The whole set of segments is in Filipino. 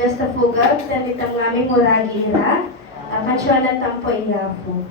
Diyos na fugag, danitang ngami muragi ira, kansyon at tampo irapo.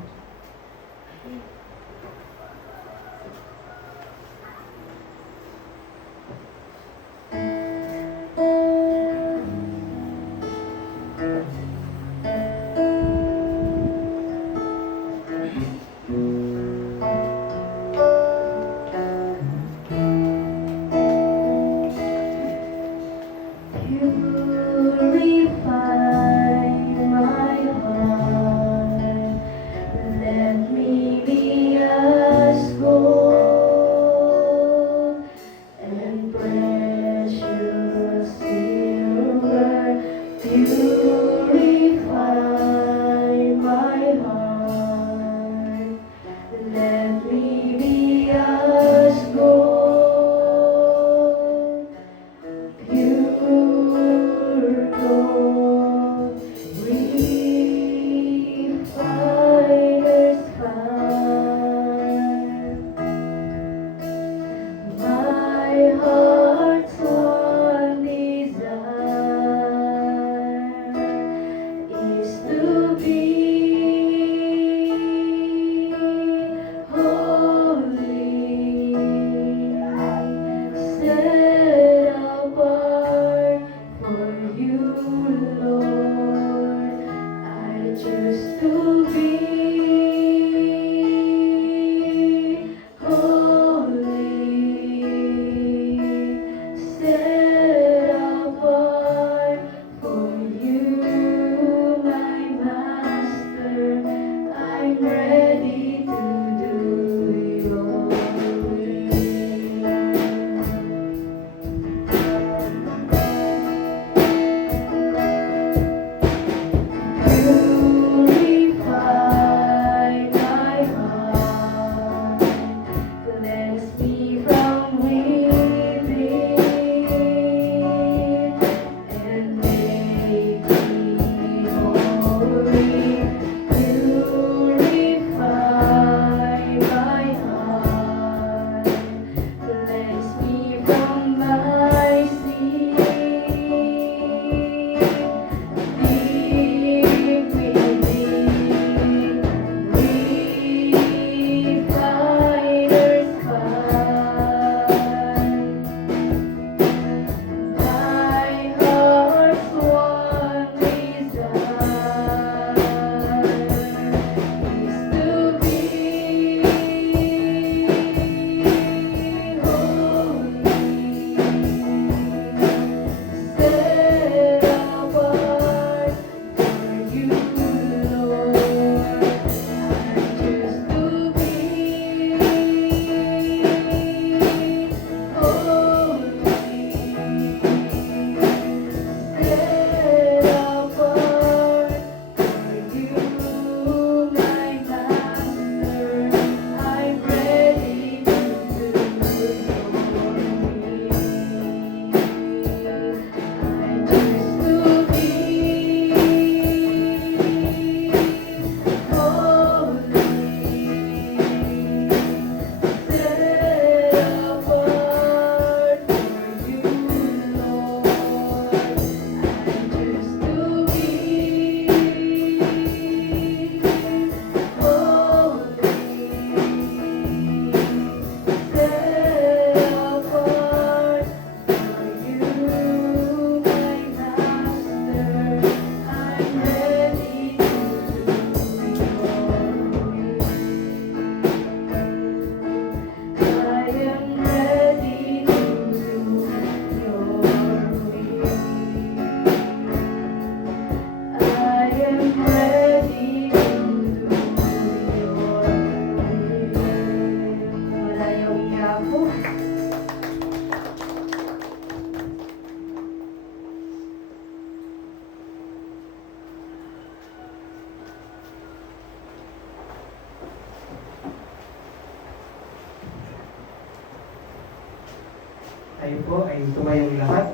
Tayo po ay tumayong lahat.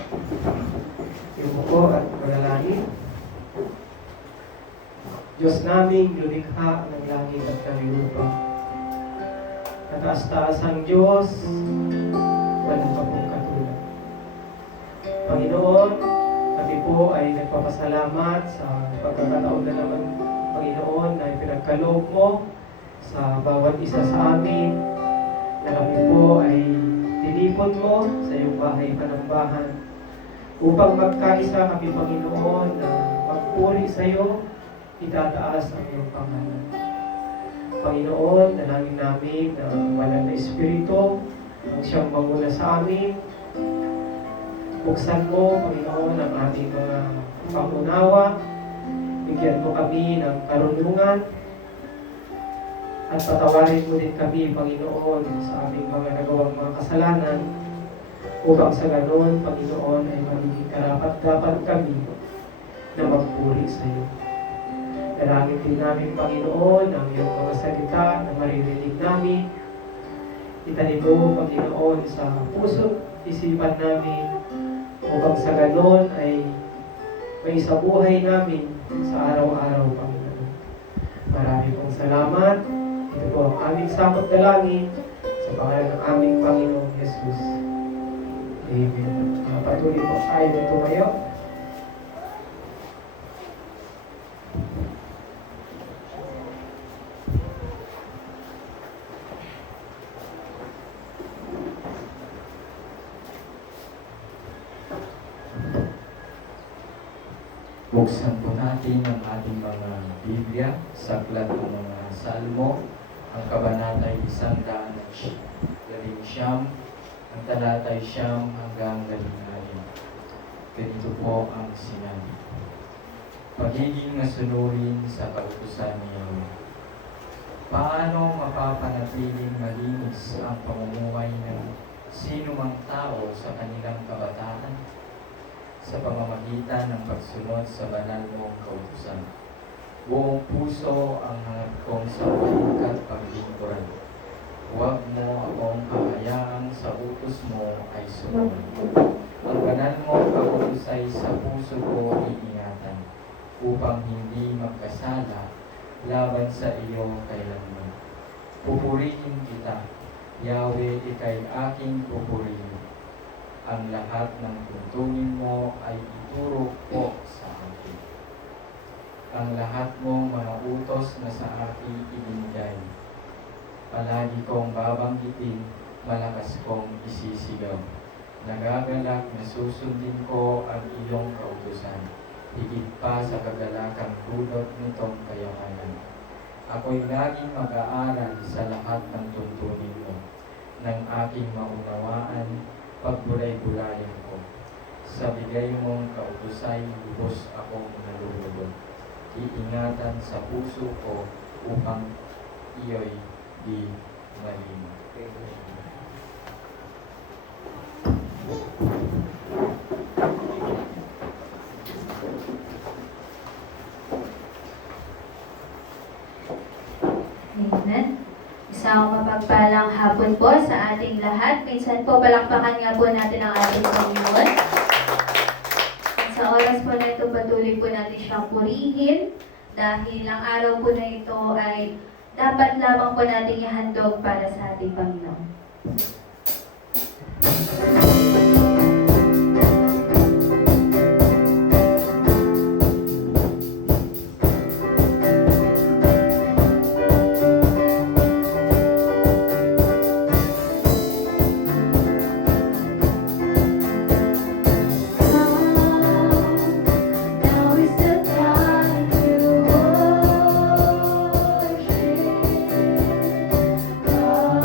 Iupo at manalangin. Diyos naming lumikha ng langit at ng lupa. Kataas-taas ang Diyos, wala pa pong katulad. Panginoon, kapit po ay nagpapasalamat sa pagkakataon na naman, Panginoon, na ipinagkaloob mo sa bawat isa sa amin, na kami po ay tinipon mo sa iyong bahay panambahan upang magkaisa kami, Panginoon, na magpuri sa iyo, itataas ang iyong pangalan. Panginoon, dalangin namin na banal na Espiritu ang siyang manguna sa amin. Buksan mo, Panginoon, ang aming mga pangunawa. Bigyan mo kami ng karunungan. At patawarin mo din kami, Panginoon, sa aming mga nagawang mga kasalanan. Upang sa ganon, Panginoon, ay magiging karapat-dapat kami na magpuri sa iyo. Dalangin din namin, Panginoon, ang iyong mga salita na maririnig namin. Itanin mo, Panginoon, sa puso, isipan namin, upang sa ganon ay may sa buhay namin sa araw-araw, Panginoon. Marami pong salamat. Ito po ang aming samot dalangin sa pangalan ng aming Panginoong Jesus. Amen. Patuloy po tayo na tumayo. Buksan po natin ang ating mga Biblia sa aklat ng mga Salmo, ang kabanatay 100, ang talatay 9 hanggang 10. Ganito po ang sinabi. Pagiging masunurin sa kautusan niyo. Paano mapapanatiling malinis ang pamumuhay ng sino mang tao sa kanilang kabataan? Sa pamamagitan ng pagsunod sa banal mong kautusan. Buong puso ang hangat kong sambahin at paglingkuran. Huwag mo akong hahayaang sa utos mo ay sumunod. Ang banal mong kautos ay sa puso ko iingatan, upang hindi magkasala laban sa iyo kailanman. Pupurihin kita, Yahweh, ikay aking pupurihin. Ang lahat ng tuntunin mo ay ituro ko sa akin. Ang lahat mong mga utos na sa akin ibinigay. Palagi kong babanggitin, malakas kong isisigaw. Nagagalak na susundin ko ang iyong kautusan, higit pa sa kagalakang dulot nitong kayamanan. Ako'y laging mag-aaral sa lahat ng tuntunin mo, ng aking maunawaan, pagbulay-bulayan ko. Sa bigay mong kautusay, lubos akong nalulubog. Iingatan sa puso ko upang iyo'y di malima. Amen. Isang mapagpalang hapon po sa ating lahat. Minsan po palakpakan nga po natin ang ating Panginoon. At sa oras po na ito, patuloy po natin siyang purihin dahil ang araw po na ito ay dapat lamang po natin ihandog para sa ating Panginoon. Now is the time to worship God.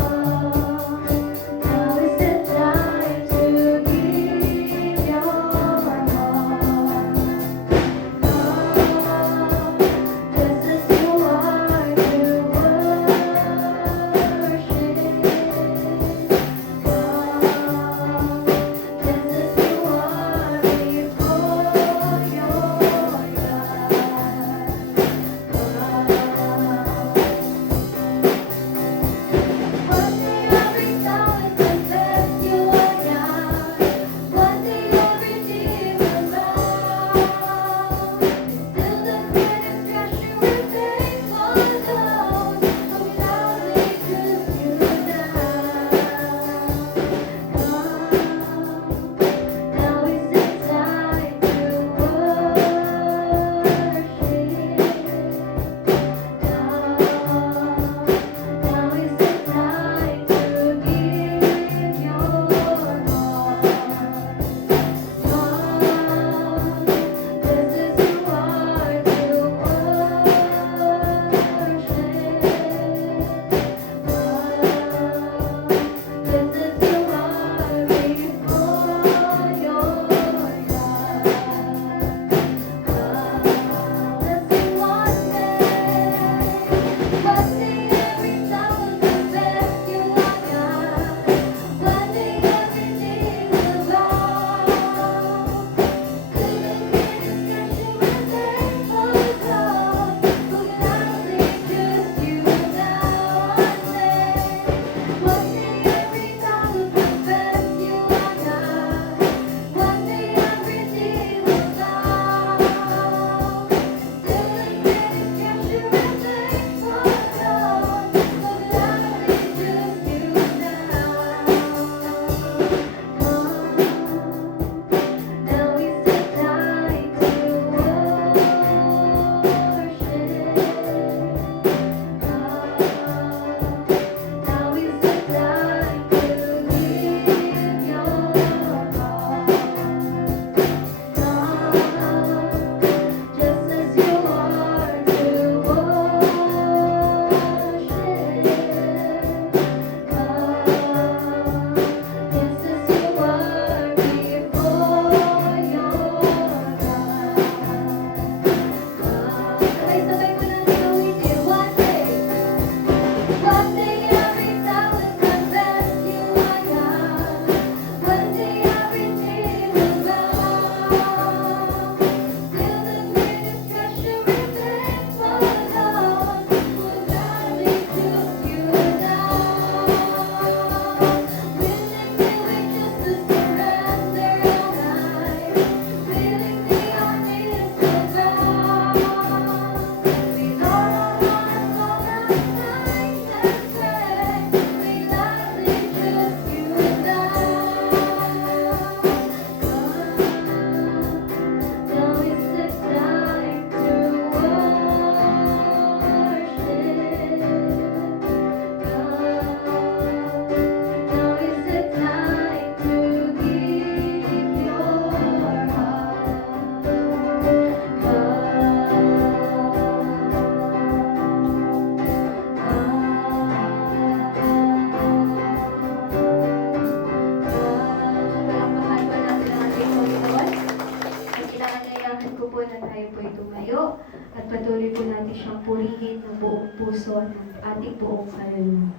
patuloy po natin siyang purihin ng buong puso ng ating buong kaluluwa.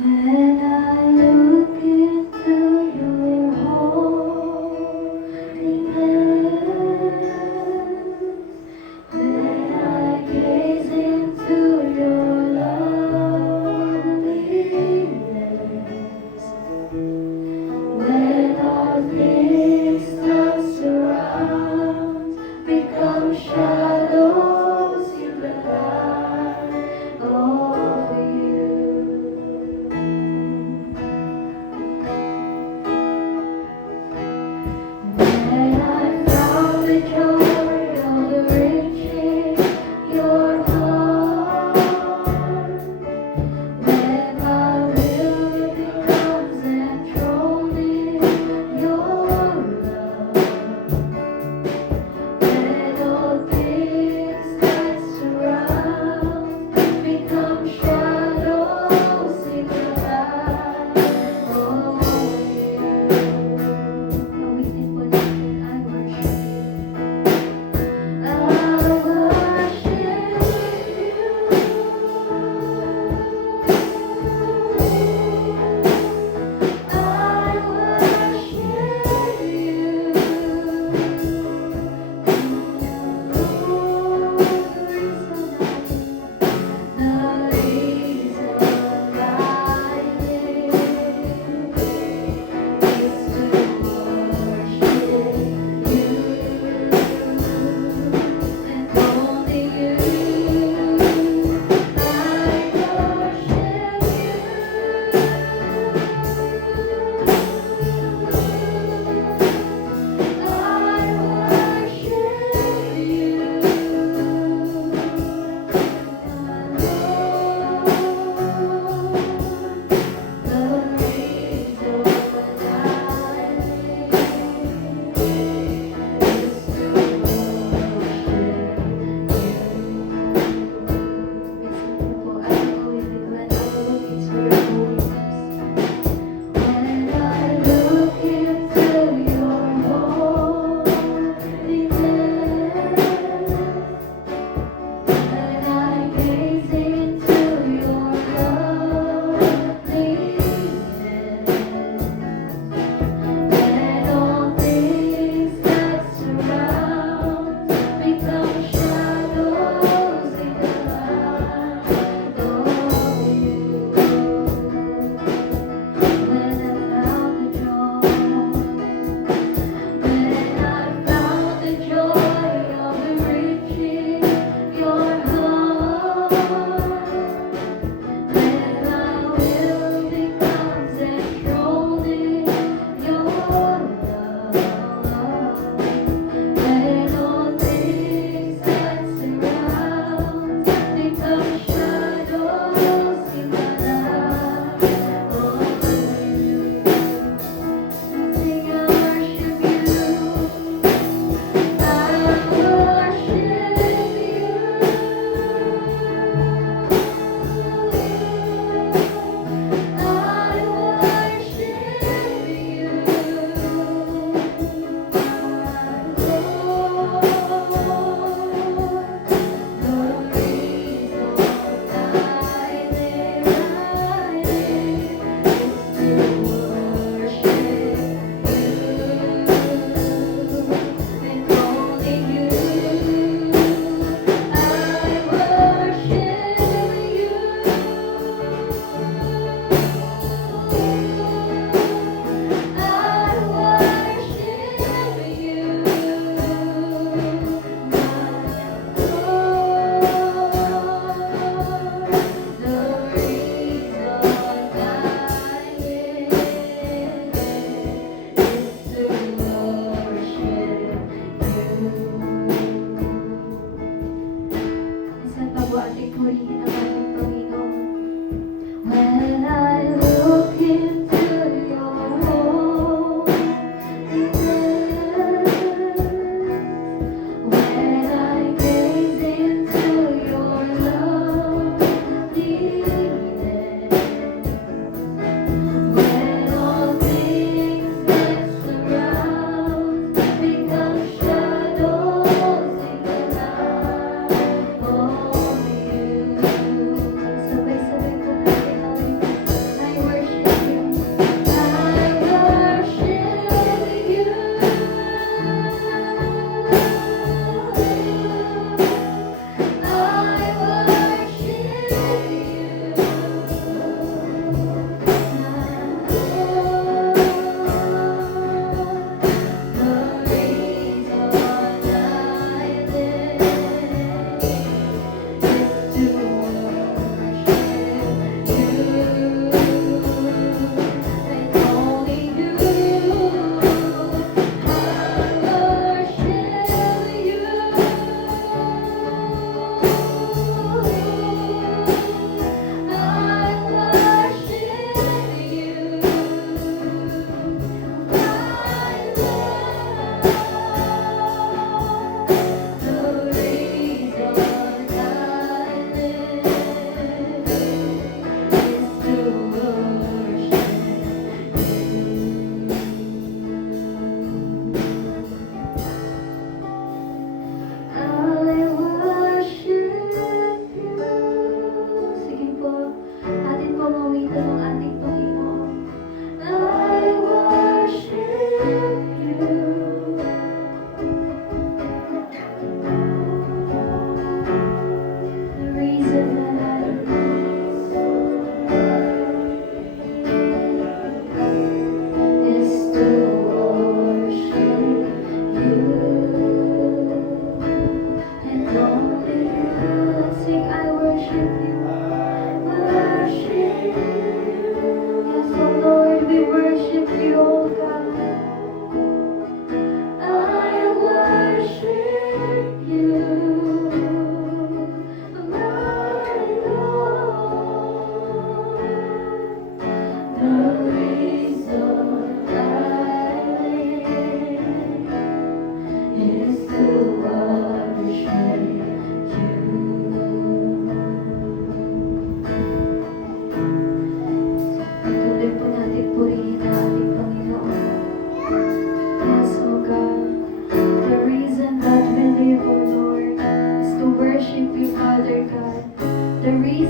When I look into your holiness, when I gaze into your loveliness,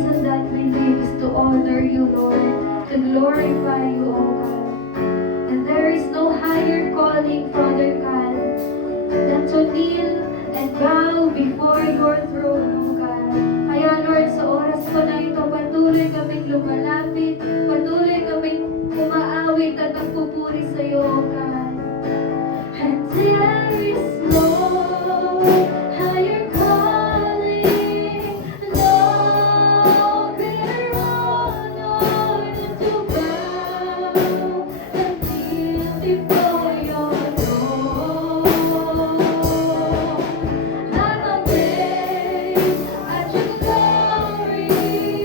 reason that we live is to honor you, Lord, to glorify you, O God. And there is no higher calling, Father God, than to kneel and bow before your throne, O God. Kaya Lord, sa oras po na ito, patuloy kaming lumalapit, patuloy kaming umaawit at nagpupuri sa iyo, O God. And there is no higher calling, no greater honor than to bow and kneel before your throne. I'm amazed at your glory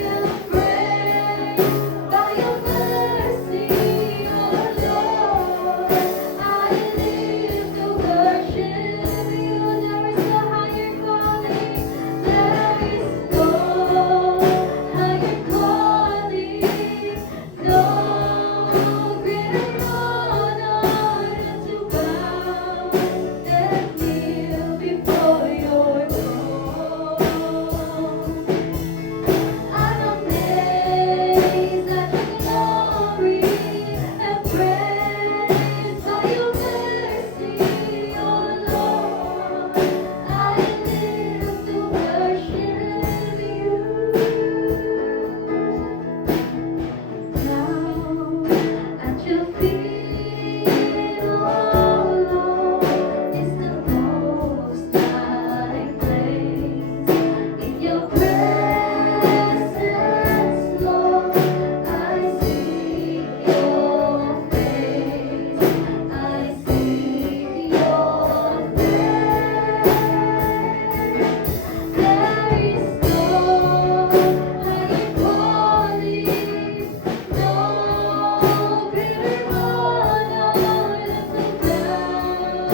and praise by your mercy, O Lord. I live to worship you. There is no higher calling. There is no higher calling. No greater honor than to bow and kneel before your throne. I'm amazed at your glory and praise by your mercy, O Lord. I live to worship you. Now at your feet, O Lord, is the most high place. In your presence, Lord, I seek your face. I seek your face. There is no higher calling, no greater honor than to bow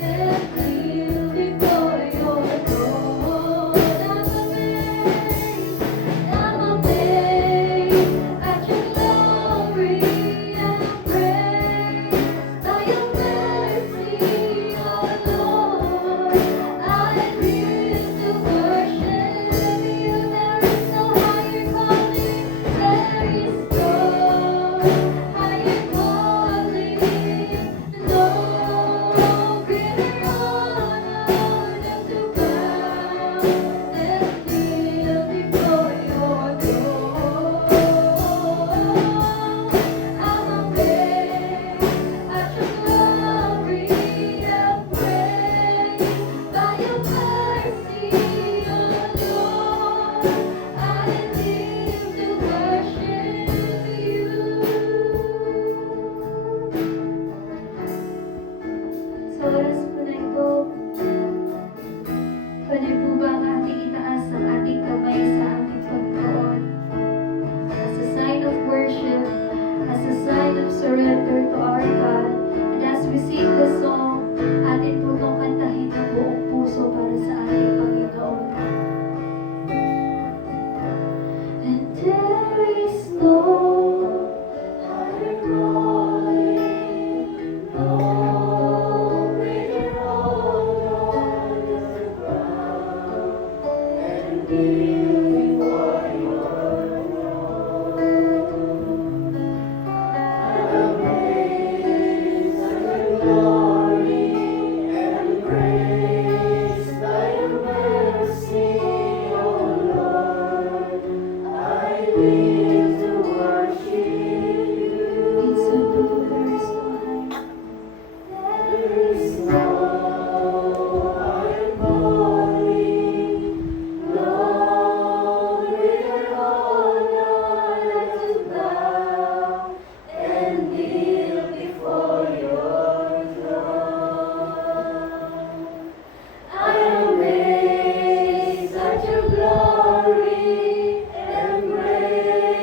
and kneel before your throne. I'm amazed at your glory and praise by your mercy, O Lord. I live to worship you. There is no higher calling. There is no higher calling. No greater honor than to bow and kneel before your throne. I'm amazed at your glory and praise by your mercy, O Lord. I live to worship you. Sa oras po na ito, pwede po ba ang ating itaas ang ating kamay sa ating Panginoon as a sign of worship, as a sign of surrender to our God. And as we sing the song, atin po itong kantahin ng buong puso para sa ating Panginoon. And there is no higher calling, no greater honor than to bow and kneel before your throne. I'm amazed at your glory and praise by your mercy, O Lord. I live to worship you. Minsan po there is no higher. There is no higher calling, no greater honor than to bow and kneel before your throne. I am amazed at your glory and grace.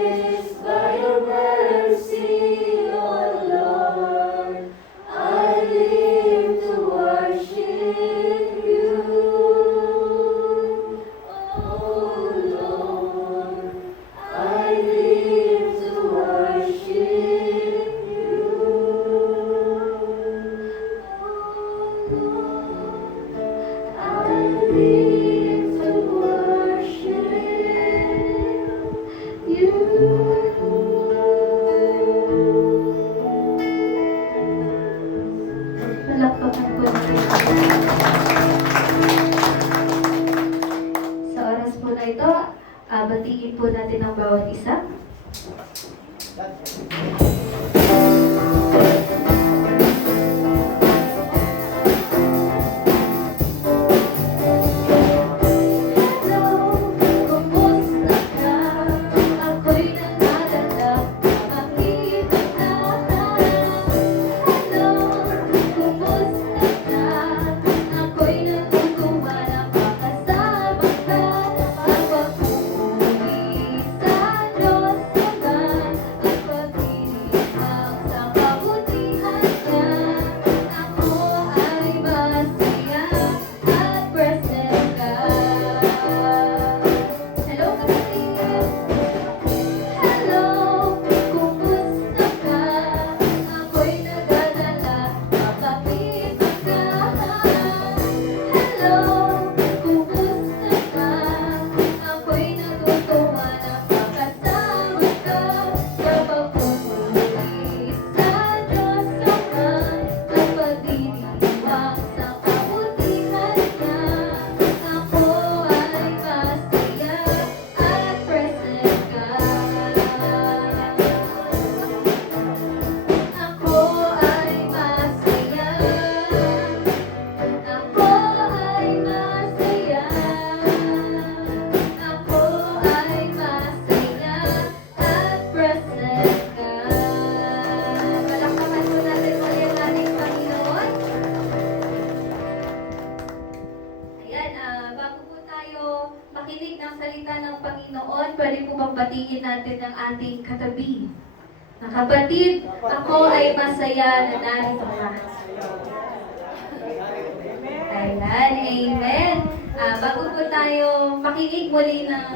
bawat isa. Hello, kumusta ka? Ako'y nangangalap, makita ka. Hello, kumusta ka? Ako'y natutuwa na makasama ka. Ang pagpupuri sa Diyos Ama at pagdiriwang sa kabutihan niya. Ako ay masaya at present ka. Hello, kapatid! Hello, kumusta ka? Ako'y nag-alala, makakita ka. Hello, kumusta ka? Ako'y natutuwa na makasama ka. Sa pagpupuri sa Diyos Ama at pagdiriwang sa kabutihan niya. Ako ay masaya at present ka. Ako ay masaya. Ako ay masaya. Ako ay masaya at present ka. Palakpakan po natin muli ang ating Panginoon. Ayan, bago po tayo makinig ng salita ng Panginoon, pwede po bang batiin natin ang ating katabi? Na kapatid, ako ay masaya na narito ka. Ayan, amen. Bago po tayo makinig muli ng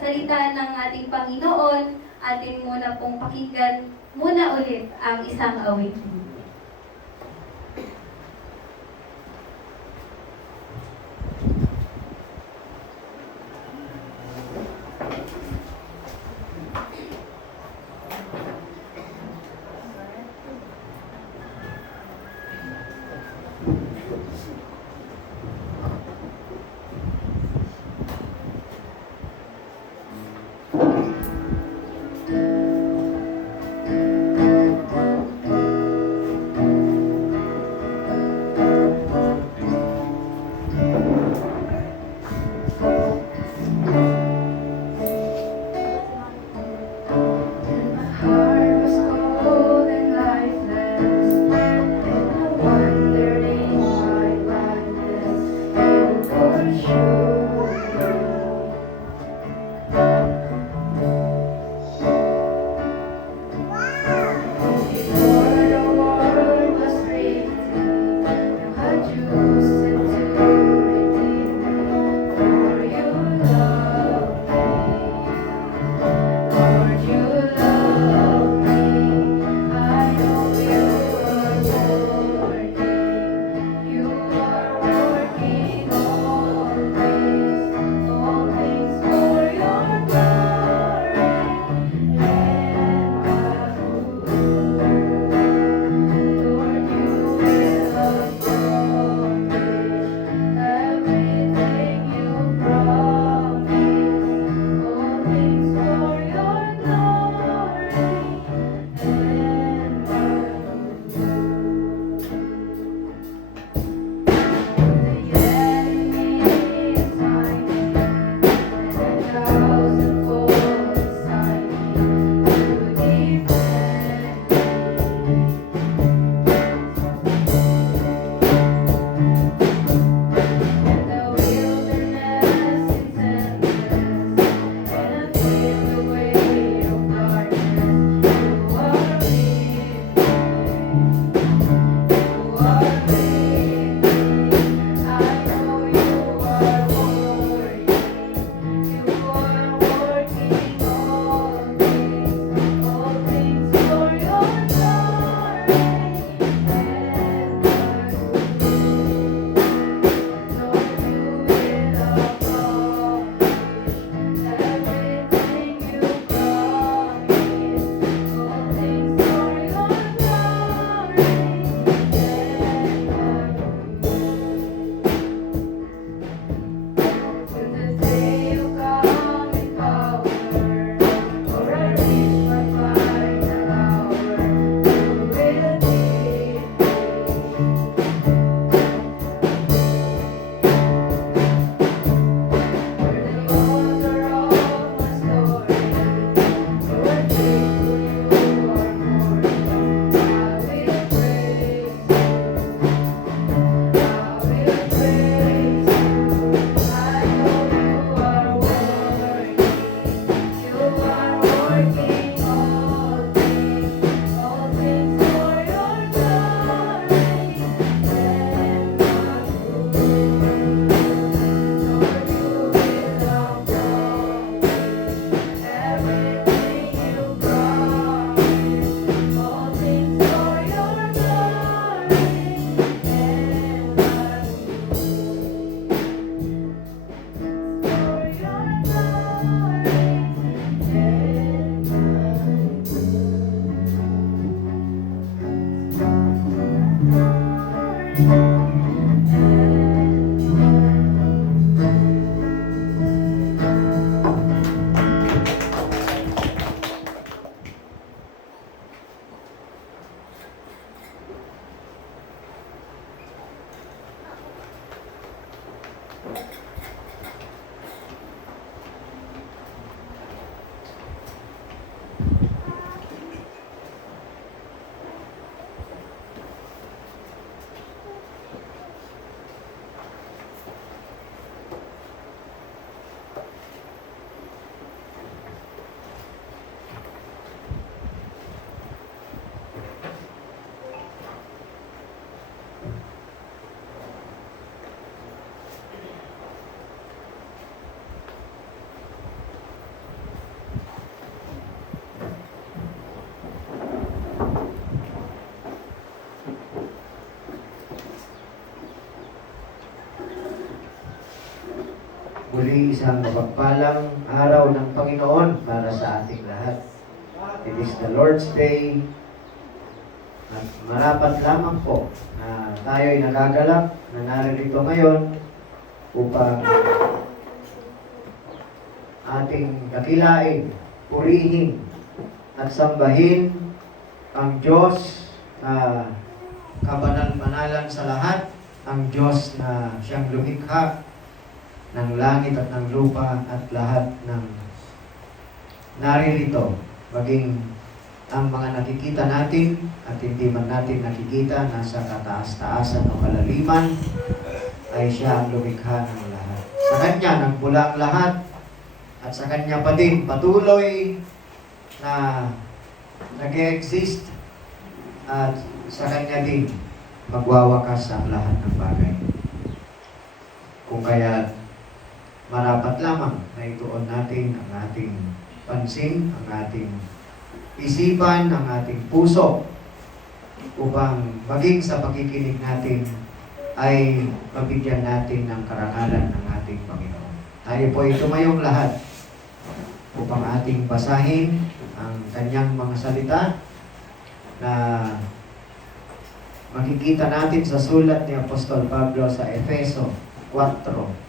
salita ng ating Panginoon, atin muna pong pakinggan muna ulit ang isang awitin. isang mapagpalang araw ng Panginoon para sa ating lahat. It is the Lord's Day. At marapat lamang po na tayo'y nagagalak na naririto ngayon upang ating dakilain, purihin at sambahin ang Diyos na kabanal-banalan sa lahat, ang Diyos na siyang lumikha ng langit at ng lupa at lahat ng naririto, maging ang mga nakikita natin at hindi man natin nakikita nasa kataas-taasan o kalaliman, ay siya ang lumikha ng lahat. Sa Kanya nagmula ang lahat at sa Kanya pa din patuloy na nag-exist at sa Kanya din magwawakas ang lahat ng bagay. Kung kaya marapat lamang na ituon natin ang ating pansin, ang ating isipan, ang ating puso upang maging sa pakikinig natin ay mabigyan natin ng karangalan ng ating Panginoon. Tayo po ay tumayong lahat upang ating basahin ang kanyang mga salita na makikita natin sa sulat ni Apostol Pablo sa Efeso 4.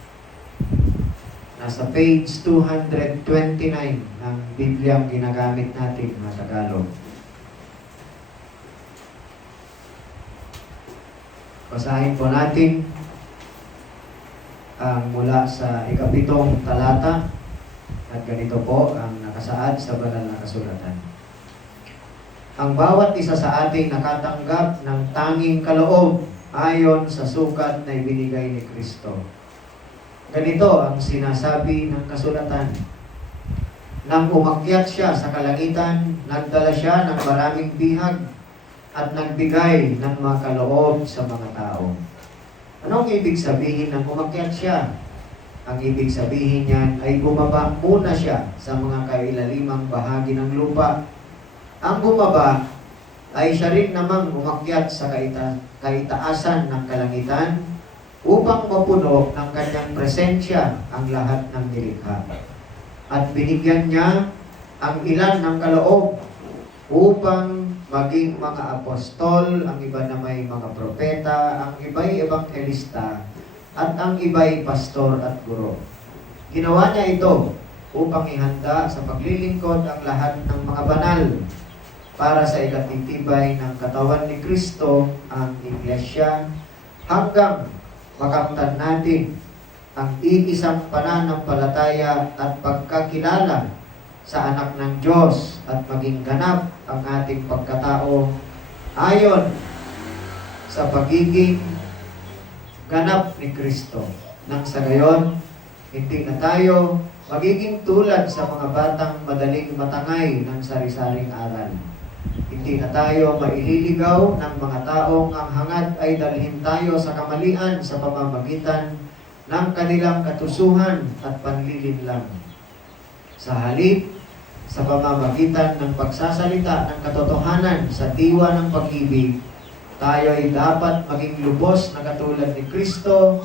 Nasa page 229 ng Bibliang ginagamit natin na Tagalog. Basahin po natin ang mula sa 7 talata at ganito po ang nakasaad sa banal na kasulatan. Ang bawat isa sa ating nakatanggap ng tanging kaloob ayon sa sukat na ibinigay ni Kristo. Ganito ang sinasabi ng kasulatan. Nang umakyat siya sa kalangitan, nagdala siya ng maraming bihag at nagbigay ng mga kaloob sa mga tao. Anong ibig sabihin ng umakyat siya? Ang ibig sabihin niyan ay bumaba muna siya sa mga kailalimang bahagi ng lupa. Ang bumaba ay siya rin namang umakyat sa kaitaasan ng kalangitan upang mapuno ng kanyang presensya ang lahat ng nilikha. At binigyan niya ang ilan ng kaloob upang maging mga apostol, ang iba na may mga propeta, ang iba'y ebanghelista, at ang iba'y pastor at guro. Ginawa niya ito upang ihanda sa paglilingkod ang lahat ng mga banal para sa ikatitibay ng katawan ni Kristo, ang Iglesia, hanggang makamtan natin ang iisang pananampalataya at pagkakilala sa anak ng Diyos at maging ganap ang ating pagkatao ayon sa pagiging ganap ni Kristo. Nang sa gayon, hindi na tayo magiging tulad sa mga batang madaling matangay ng sari-saring aral. Hindi na tayo maililigaw ng mga taong ang hangad ay dalhin tayo sa kamalian sa pamamagitan ng kanilang katusuhan at panlilinlang. Sa halip, sa pamamagitan ng pagsasalita ng katotohanan sa diwa ng pag-ibig, tayo ay dapat maging lubos na katulad ni Kristo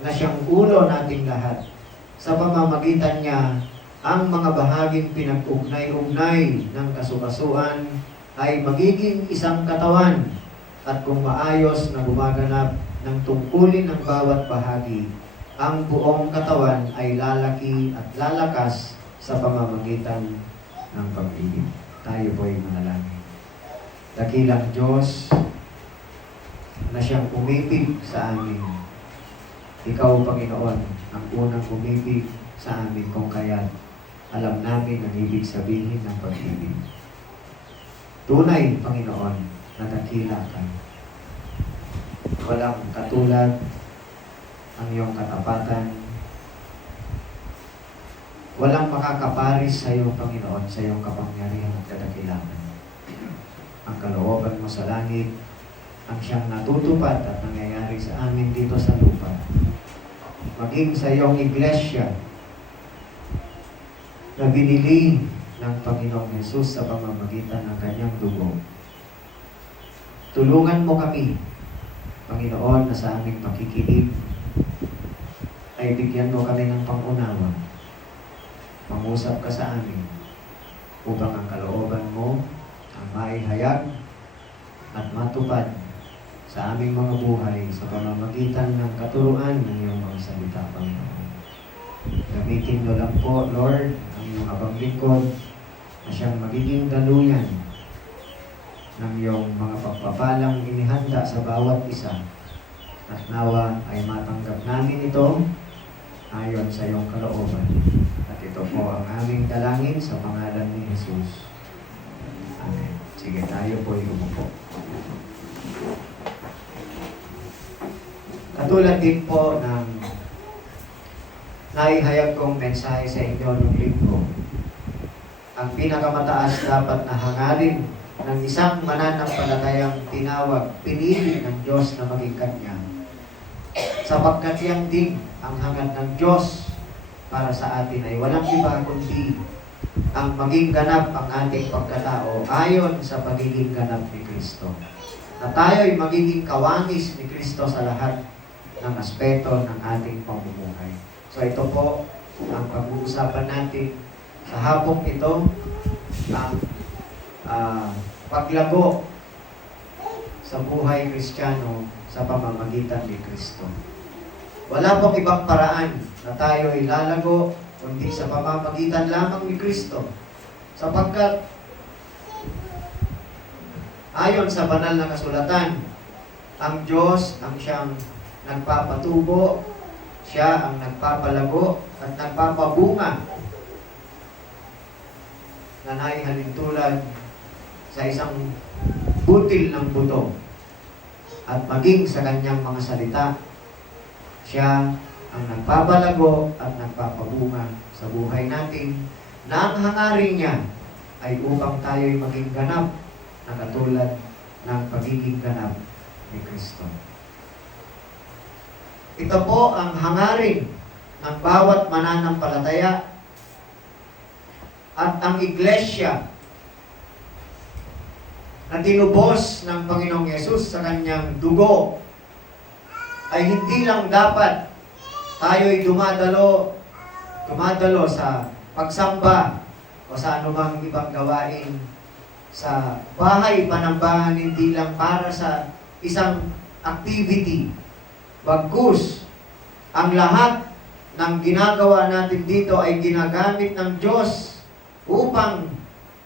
na siyang ulo nating lahat. Sa pamamagitan niya, ang mga bahaging pinag-ugnay-ugnay ng kasukasuan ay magiging isang katawan at kung maayos na gumaganap ng tungkulin ng bawat bahagi, ang buong katawan ay lalaki at lalakas sa pamamagitan ng pag-ibig. Tayo po ay manalangin. Dakilang Diyos na siyang umibig sa amin. Ikaw, Panginoon, ang unang umibig sa amin kung kaya alam namin ang ibig sabihin ng pag-ibig. Tunay, Panginoon, na dakila ka. Walang katulad ang iyong katapatan. Walang makakaparis sa iyo, Panginoon, sa iyong kapangyarihan at kadakilaan. Ang kalooban mo sa langit, ang siyang natutupad at nangyayari sa amin dito sa lupa. Maging sa iyong iglesia na binili ng Panginoong Hesus sa pamamagitan ng kanyang dugo. Tulungan mo kami, Panginoon, na sa aming pakikinig ay bigyan mo kami ng pangunawa mangusap ka sa amin upang ang kalooban mo ang maihayag at matupad sa aming mga buhay sa pamamagitan ng katuruan ng iyong mga salita, Panginoon. Gamitin mo lang po, Lord, ang iyong abang lingkod na siyang magiging daluyan ng iyong mga pagpapalang inihanda sa bawat isa. At nawa ay matanggap namin ito ayon sa iyong kalooban. At ito po ang aming dalangin sa pangalan ni Jesus. Amen. Sige, tayo po umupo. Katulad din po ng naihayag kong mensahe sa inyo ng linggo, ang pinakamataas dapat na hangarin ng isang mananampalatayang tinawag, pinili ng Diyos na maging kanya. Sapagkat yan din ang hangad ng Diyos para sa atin ay walang iba kundi ang maging ganap ang ating pagkatao ayon sa pagiging ganap ni Kristo. Na tayo'y magiging kawangis ni Kristo sa lahat ng aspeto ng ating pamumuhay. So ito po ang pag-uusapan natin sa hapong ito, ang paglago sa buhay Kristiyano sa pamamagitan ni Kristo. Wala pong ibang paraan na tayo ay lalago kundi sa pamamagitan lamang ni Kristo. Sapagkat ayon sa banal na kasulatan, ang Diyos ang siyang nagpapatubo, siya ang nagpapalago at nagpapabunga na naihalintulad sa isang butil ng buto. At maging sa kanyang mga salita, siya ang nagpapalago at nagpapabunga sa buhay natin na ang hangarin niya ay upang tayo'y maging ganap na katulad ng pagiging ganap ni Kristo. Ito po ang hangarin ng bawat mananampalataya at ang iglesia na tinubos ng Panginoong Yesus sa kanyang dugo ay hindi lang dapat tayo'y dumadalo sa pagsamba o sa anumang ibang gawain sa bahay panambahan, hindi lang para sa isang activity. Bagkus, ang lahat ng ginagawa natin dito ay ginagamit ng Diyos upang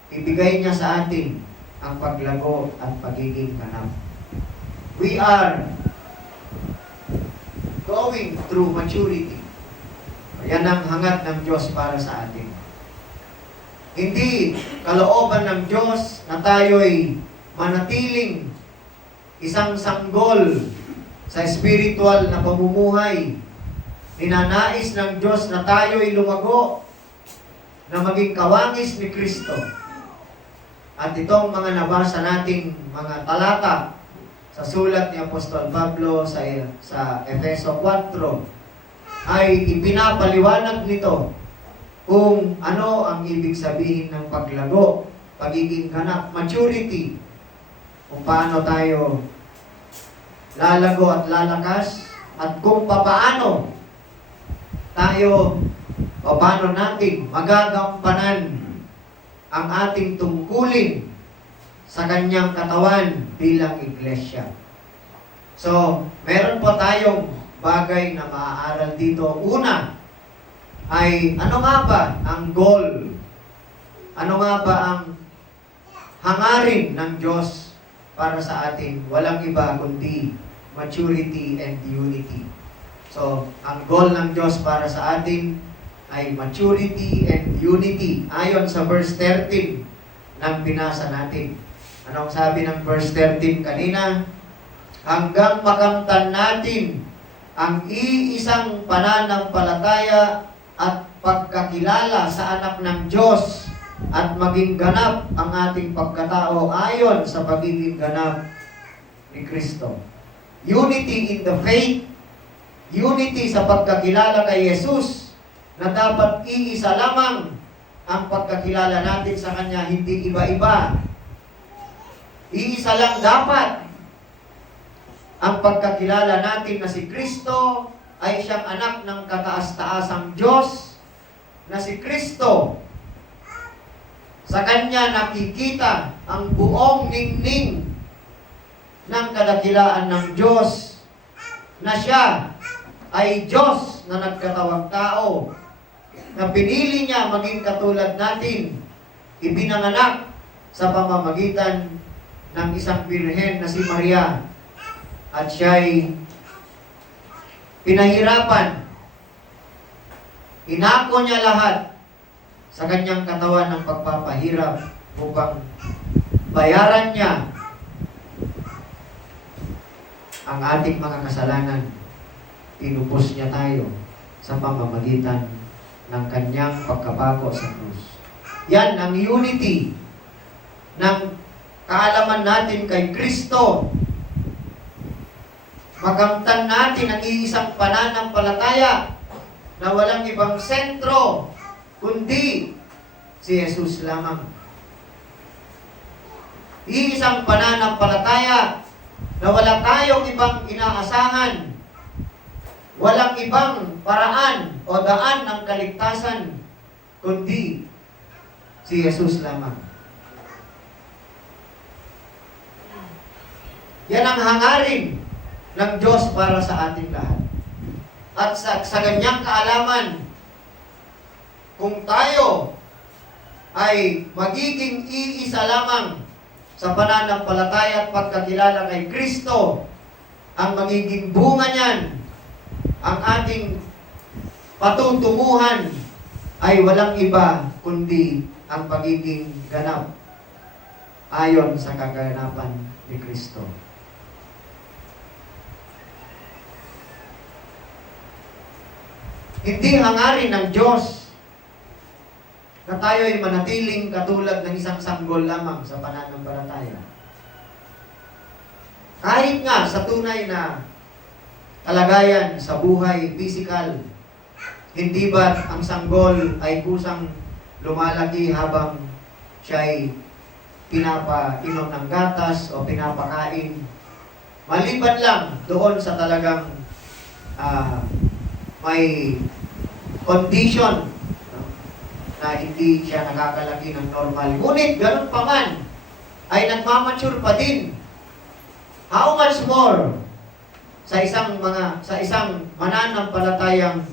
ibigay niya sa atin ang paglago at pagiging ganap. We are going through maturity. Yan ang hangad ng Diyos para sa atin. Hindi kalooban ng Diyos na tayo'y manatiling isang sanggol sa spiritual na pamumuhay. Ninanais ng Diyos na tayo'y lumago, na maging kawangis ni Kristo. At itong mga nabasa nating mga talata sa sulat ni Apostol Pablo sa Efeso 4 ay ipinapaliwanag nito kung ano ang ibig sabihin ng paglago, pagiging ganap, maturity, kung paano tayo lalago at lalakas, at kung paano natin magagampanan ang ating tungkulin sa kanyang katawan bilang iglesia. So, meron po tayong bagay na maaaral dito. Una, ay ano nga ba ang goal? Ano nga ba ang hangarin ng Diyos para sa atin? Walang iba kundi maturity and unity. So, ang goal ng Diyos para sa atin ay maturity and unity. Ayon sa verse 13 ng binasa natin. Anong sabi ng verse 13 kanina? Hanggang makamtan natin ang iisang pananampalataya at pagkakilala sa anak ng Diyos at maging ganap ang ating pagkatao ayon sa pagiging ganap ni Kristo. Unity in the faith, unity sa pagkakilala kay Jesus, na dapat iisa lamang ang pagkakilala natin sa Kanya, hindi iba-iba. Iisa lang dapat ang pagkakilala natin na si Kristo ay siyang anak ng kataas-taasang Diyos na si Kristo, sa Kanya nakikita ang buong ningning ng kadakilaan ng Diyos, na Siya ay Diyos na nagkatawang tao, na pinili niya maging katulad natin, ibinanganak sa pamamagitan ng isang birhen na si Maria, at siya'y pinahirapan. Inako niya lahat sa kanyang katawan ng pagpapahirap upang bayaran niya ang ating mga kasalanan. Tinubos niya tayo sa pamamagitan ng kanyang pagkapako sa krus. Yan ang unity ng kaalaman natin kay Kristo. Makamtan natin ang iisang pananampalataya na walang ibang sentro kundi si Jesus lamang. Iisang pananampalataya na wala tayong ibang inaasahan, walang ibang paraan o daan ng kaligtasan kundi si Jesus lamang. Yan ang hangarin ng Diyos para sa ating lahat. At sa ganyang kaalaman, kung tayo ay magiging iisa lamang sa pananampalataya at pagkakilala kay Kristo, ang magiging bunga niyan, ang ating patutunguhan ay walang iba kundi ang pagiging ganap ayon sa kaganapan ni Kristo. Hindi hangarin ng Diyos na tayo ay manatiling katulad ng isang sanggol lamang sa pananampalataya. Kahit nga sa tunay na kalagayan sa buhay physical, hindi ba ang sanggol ay kusang lumalaki habang siya ay pinapainom ng gatas o pinapakain? Maliban lang doon sa talagang may condition, no, na hindi siya nakakalaki ng normal. Ngunit ganun pa man, ay nagmamature pa din. How much more sa isang mananampalatayang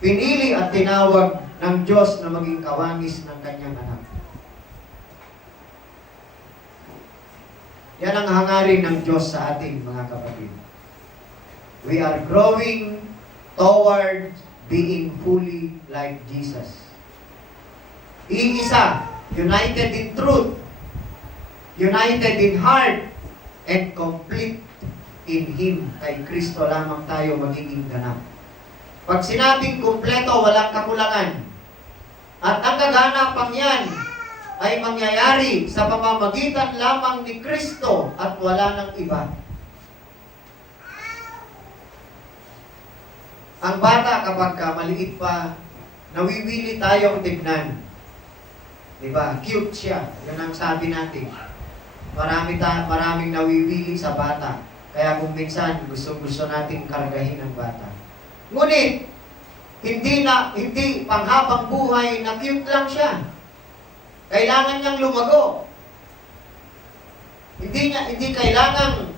pinili at tinawag ng Diyos na maging kawangis ng kanyang anak. Yan ang hangarin ng Diyos sa ating mga kapatid. We are growing toward being fully like Jesus. Iisa, united in truth, united in heart, and complete in Him. Kay Kristo lamang tayo magiging ganap. Pag sinabing kumpleto, walang kakulangan. At ang kaganapang yan ay mangyayari sa pamamagitan lamang ni Kristo at wala ng iba. Ang bata kapag maliit pa, nawiwili tayong tignan. Diba? Cute siya. Yan ang sabi natin. Maraming nawiwili sa bata. Kaya kung minsan gusto natin kargahin ang bata. Ngunit, hindi panghabang buhay na cute lang siya. Kailangan niyang lumago. Hindi kailangan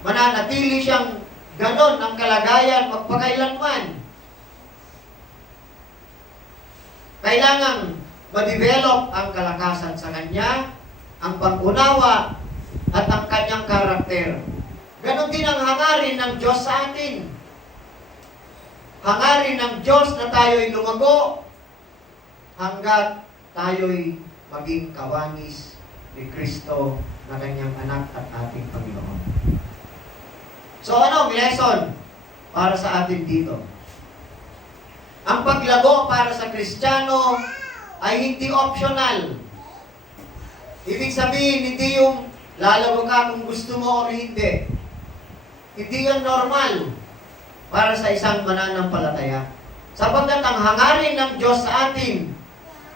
mananatili siyang ganon ang kalagayan magpakailanman. Kailangan ma-develop ang kalakasan sa kanya, ang pag-unawa, at ang kanyang karakter. Ganon din ang hangarin ng Diyos sa atin. Hangarin ng Diyos na tayo'y lumago hanggat tayo'y maging kawangis ni Kristo na kanyang anak at ating Panginoon. So anong lesson para sa atin dito? Ang paglago para sa Kristiyano ay hindi optional. Ibig sabihin, hindi yung lalago ka kung gusto mo o hindi. Hindi yan normal para sa isang mananampalataya. Sapagkat ang hangarin ng Diyos sa atin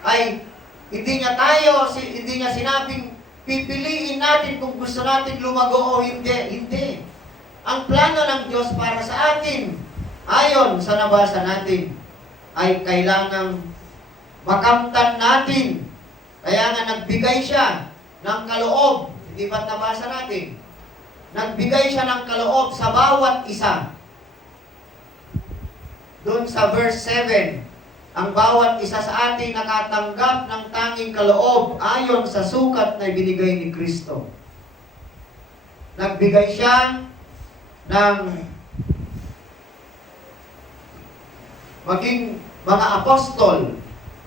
ay hindi niya sinabing pipiliin natin kung gusto natin lumago o hindi. Hindi. Ang plano ng Diyos para sa atin, ayon sa nabasa natin, ay kailangang makamtan natin. Kaya nga nagbigay siya ng kaloob. Hindi ba't nabasa natin? Nagbigay siya ng kaloob sa bawat isa. Doon sa verse 7, ang bawat isa sa atin nakatanggap ng tanging kaloob ayon sa sukat na ibinigay ni Kristo. Nagbigay siya ng maging mga apostol,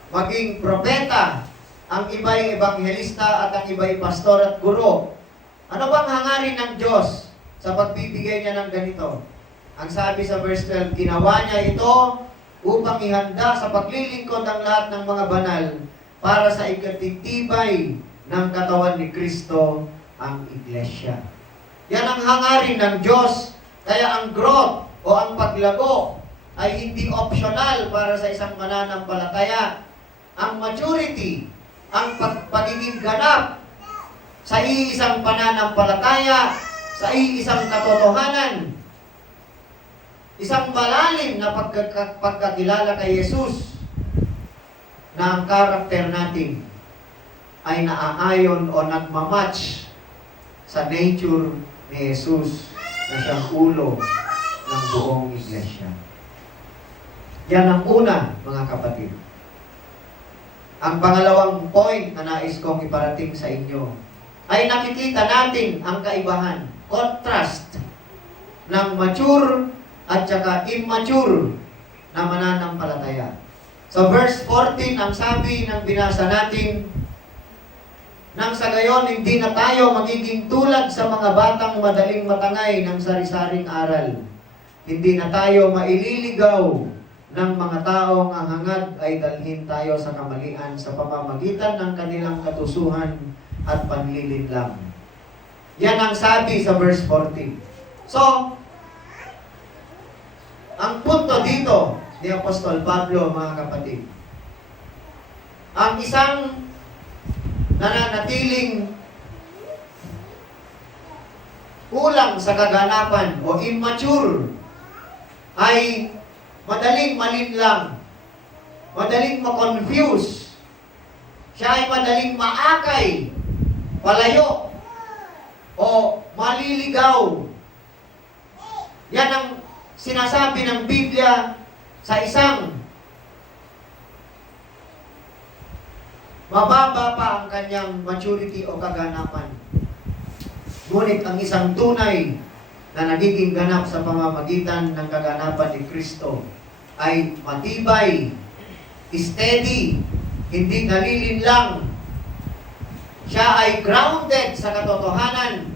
maging propeta, ang iba'y ebanghelista at ang iba'y pastor at guro. Ano bang hangarin ng Diyos sa pagbibigay niya ng ganito? Ang sabi sa verse 12, ginawa niya ito upang ihanda sa paglilingkod ang lahat ng mga banal para sa ikatitibay ng katawan ni Kristo, ang Iglesia. Yan ang hangarin ng Diyos. Kaya ang growth o ang paglago ay hindi optional para sa isang mananampalataya. Ang maturity, ang pagiging ganap sa iisang pananampalataya, sa iisang katotohanan, isang malalim na pagkakilala kay Jesus na ang karakter natin ay naaayon o nagmamatch sa nature ni Jesus na siyang ulo ng buong iglesia. Yan ang una, mga kapatid. Ang pangalawang point na nais kong iparating sa inyo ay nakikita natin ang kaibahan, contrast ng mature at saka immature na mananampalataya. Sa verse 14, ang sabi ng binasa natin, nang sa gayon, hindi na tayo magiging tulad sa mga batang madaling matangay ng sari-saring aral. Hindi na tayo maililigaw ng mga taong ang hangad ay dalhin tayo sa kamalian sa pamamagitan ng kanilang katusuhan at panlilinlang. Yan ang sabi sa verse 14. So, ang punto dito ni Apostol Pablo, mga kapatid, ang isang nananatiling kulang sa kaganapan o immature ay madaling malinlang, madaling ma-confuse, siya ay madaling maakay, palayo, o maliligaw. Yan ang sinasabi ng Biblia sa isang mababa pa ang kanyang maturity o kaganapan. Ngunit ang isang tunay na nagiging ganap sa pamamagitan ng kaganapan ni Kristo ay matibay, steady, hindi nalilinlang. Siya ay grounded sa katotohanan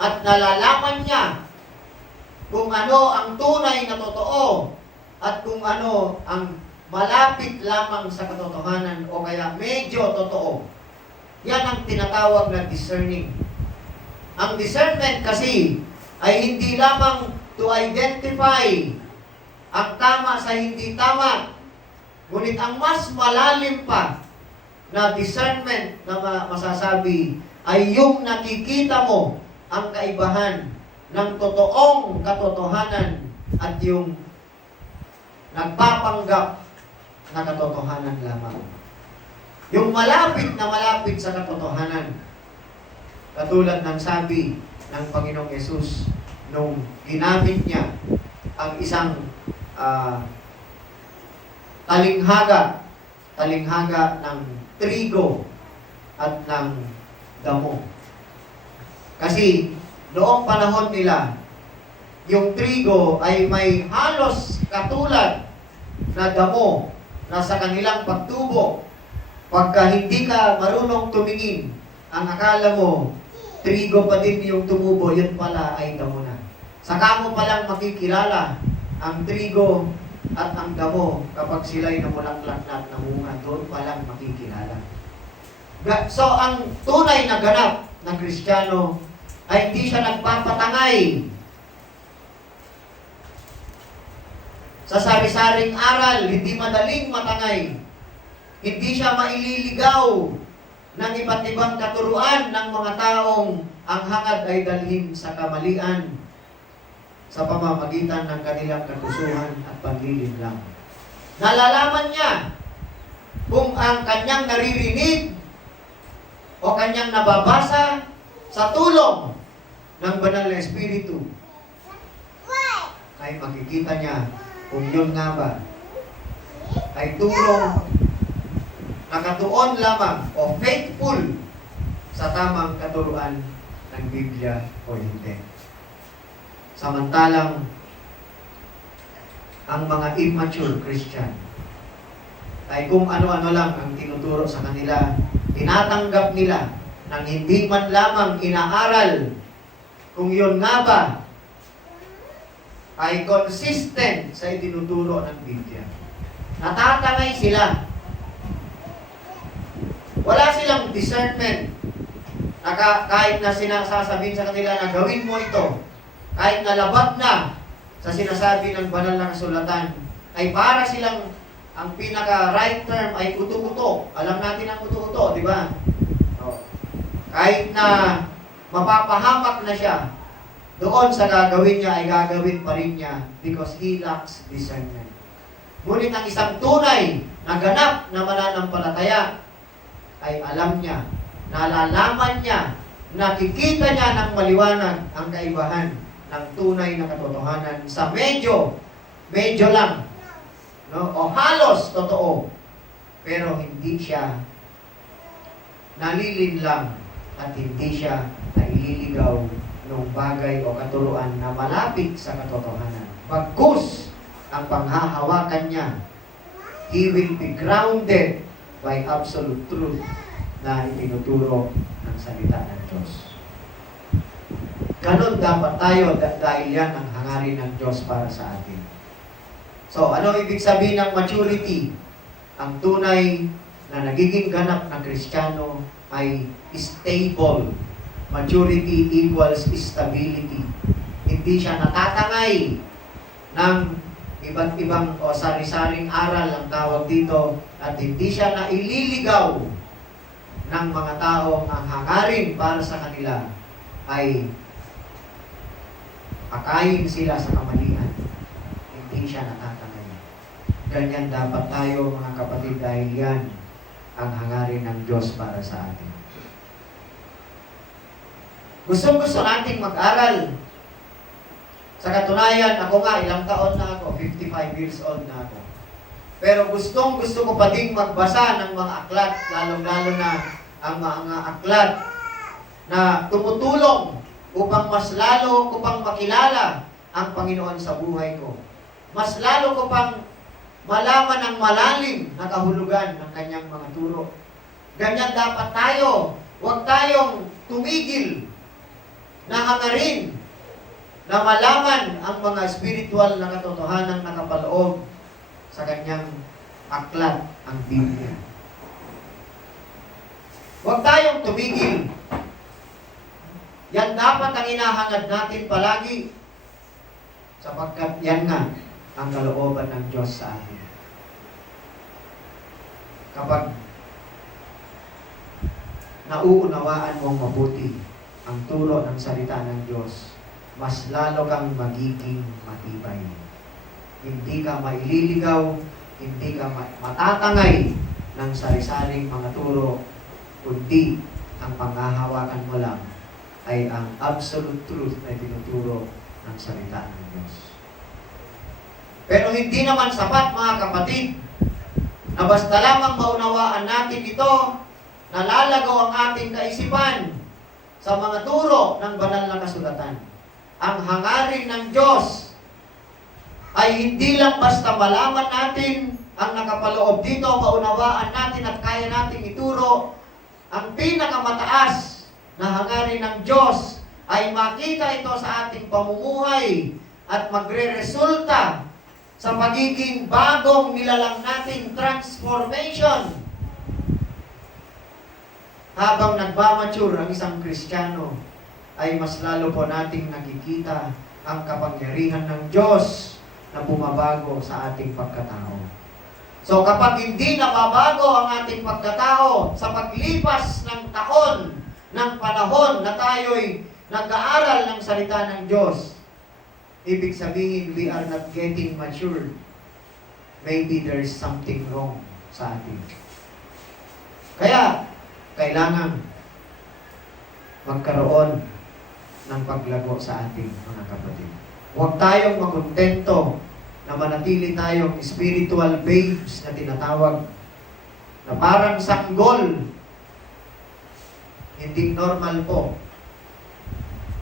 at nalalaman niya kung ano ang tunay na totoo at kung ano ang malapit lamang sa katotohanan o kaya medyo totoo. Yan ang tinatawag na discerning. Ang discernment kasi ay hindi lamang to identify ang tama sa hindi tama, ngunit ang mas malalim pa na discernment na masasabi ay yung nakikita mo ang kaibahan ng totoong katotohanan at yung nagpapanggap na katotohanan lamang. Yung malapit na malapit sa katotohanan. Katulad ng sabi ng Panginoong Yesus nung ginamit niya ang isang talinghaga ng trigo at ng damo. Kasi noong panahon nila, yung trigo ay may halos katulad na damo na sa kanilang pagtubo. Pagka hindi ka marunong tumingin, ang akala mo, trigo pa din yung tumubo, yun pala ay damo na. Saka mo palang makikilala ang trigo at ang damo kapag sila'y namulaklak na at namunga, doon palang makikilala. So, ang tunay na ganap ng Kristiyano ay hindi siya nagpapatangay sa sari-saring aral, hindi madaling matangay. Hindi siya maililigaw ng iba't ibang katuruan ng mga taong ang hangad ay dalhin sa kamalian sa pamamagitan ng kanilang katusuhan at panlilinlang. nalalaman niya kung ang kanyang naririnig o kanyang nababasa sa tulong ng banal na Espiritu ay makikita niya kung yun nga ba ay tulong nakatuon lamang o faithful sa tamang katuruan ng Biblia o hindi. Samantalang ang mga immature Christian ay kung ano-ano lang ang tinuturo sa kanila, tinatanggap nila nang hindi man lamang inaaral kung yun nga ba ay consistent sa itinuturo ng Biblia. Natatangay sila. Wala silang discernment. Kahit na sinasasabihin sa kanila na gawin mo ito, kahit na labag na sa sinasabi ng banal na kasulatan, ay para silang ang pinaka-right term ay uto-uto. Alam natin ang uto-uto, di ba? Kahit na mapapahamak na siya, doon sa gagawin niya ay gagawin pa rin niya because he lacks discernment. Ngunit ang isang tunay na ganap na mananampalataya ay alam niya, nalalaman niya, nakikita niya ng maliwanag ang kaibahan ng tunay na katotohanan sa medyo lang, no? O halos totoo, pero hindi siya nalilinlang at hindi siya naililigaw ng bagay o katuruan na malapit sa katotohanan. Bagkus ang panghahawakan niya, he will be grounded by absolute truth na itinuturo ng salita ng Diyos. Ganon dapat tayo dahil yan ang hangarin ng Diyos para sa atin. So, ano ibig sabihin ng maturity? Ang tunay na nagiging ganap na Kristiyano ay stable. Maturity equals stability. Hindi siya natatangay ng iba't ibang o sari-saring aral ang tawag dito at hindi siya naililigaw ng mga tao ang hangarin para sa kanila ay akayin sila sa kamalian. Hindi siya natatangay. Ganyan dapat tayo mga kapatid dahil yan ang hangarin ng Diyos para sa atin. Gusto nating mag-aral. Sa katunayan, ako nga, ilang taon na ako, 55 years old na ako. Pero gusto ko pa ding magbasa ng mga aklat, lalong-lalo na ang mga aklat na tumutulong upang mas lalo ko pang makilala ang Panginoon sa buhay ko. Mas lalo ko pang malaman ang malalim na kahulugan ng kanyang mga turo. Ganyan dapat tayo. Huwag tayong tumigil na hangarin na malaman ang mga spiritual na katotohanan na nakapaloob sa kanyang aklat, ang Biblia. Huwag tayong tumigil. Yan dapat ang inahangad natin palagi sapagkat yan nga ang kalooban ng Diyos sa atin. Kapag nauunawaan mong mabuti ang turo ng salita ng Diyos, mas lalo kang magiging matibay. Hindi ka maililigaw, hindi ka matatangay ng sari-saring mga turo, kundi ang panghahawakan mo lang ay ang absolute truth na tinuturo ng salita ng Diyos. Pero hindi naman sapat mga kapatid, na basta lamang maunawaan natin ito, nalalagaw ang ating kaisipan sa mga turo ng banal na kasulatan. Ang hangarin ng Diyos ay hindi lang basta malaman natin ang nakapaloob dito, maunawaan natin at kaya nating ituro. Ang pinakamataas na hangarin ng Diyos ay makita ito sa ating pamumuhay at magre-resulta sa pagiging bagong nilalang nating transformation. Habang nagmamature ang isang Kristiyano, ay mas lalo po nating nakikita ang kapangyarihan ng Diyos na bumabago sa ating pagkatao. So kapag hindi nababago ang ating pagkatao sa paglipas ng taon, ng panahon na tayo'y nag-aaral ng salita ng Diyos, ibig sabihin we are not getting mature. maybe there's something wrong sa atin. Kaya, kailangan magkaroon ng paglago sa ating mga kapatid. Huwag tayong makontento na manatili tayong spiritual babes na tinatawag, na parang sanggol. Hindi normal po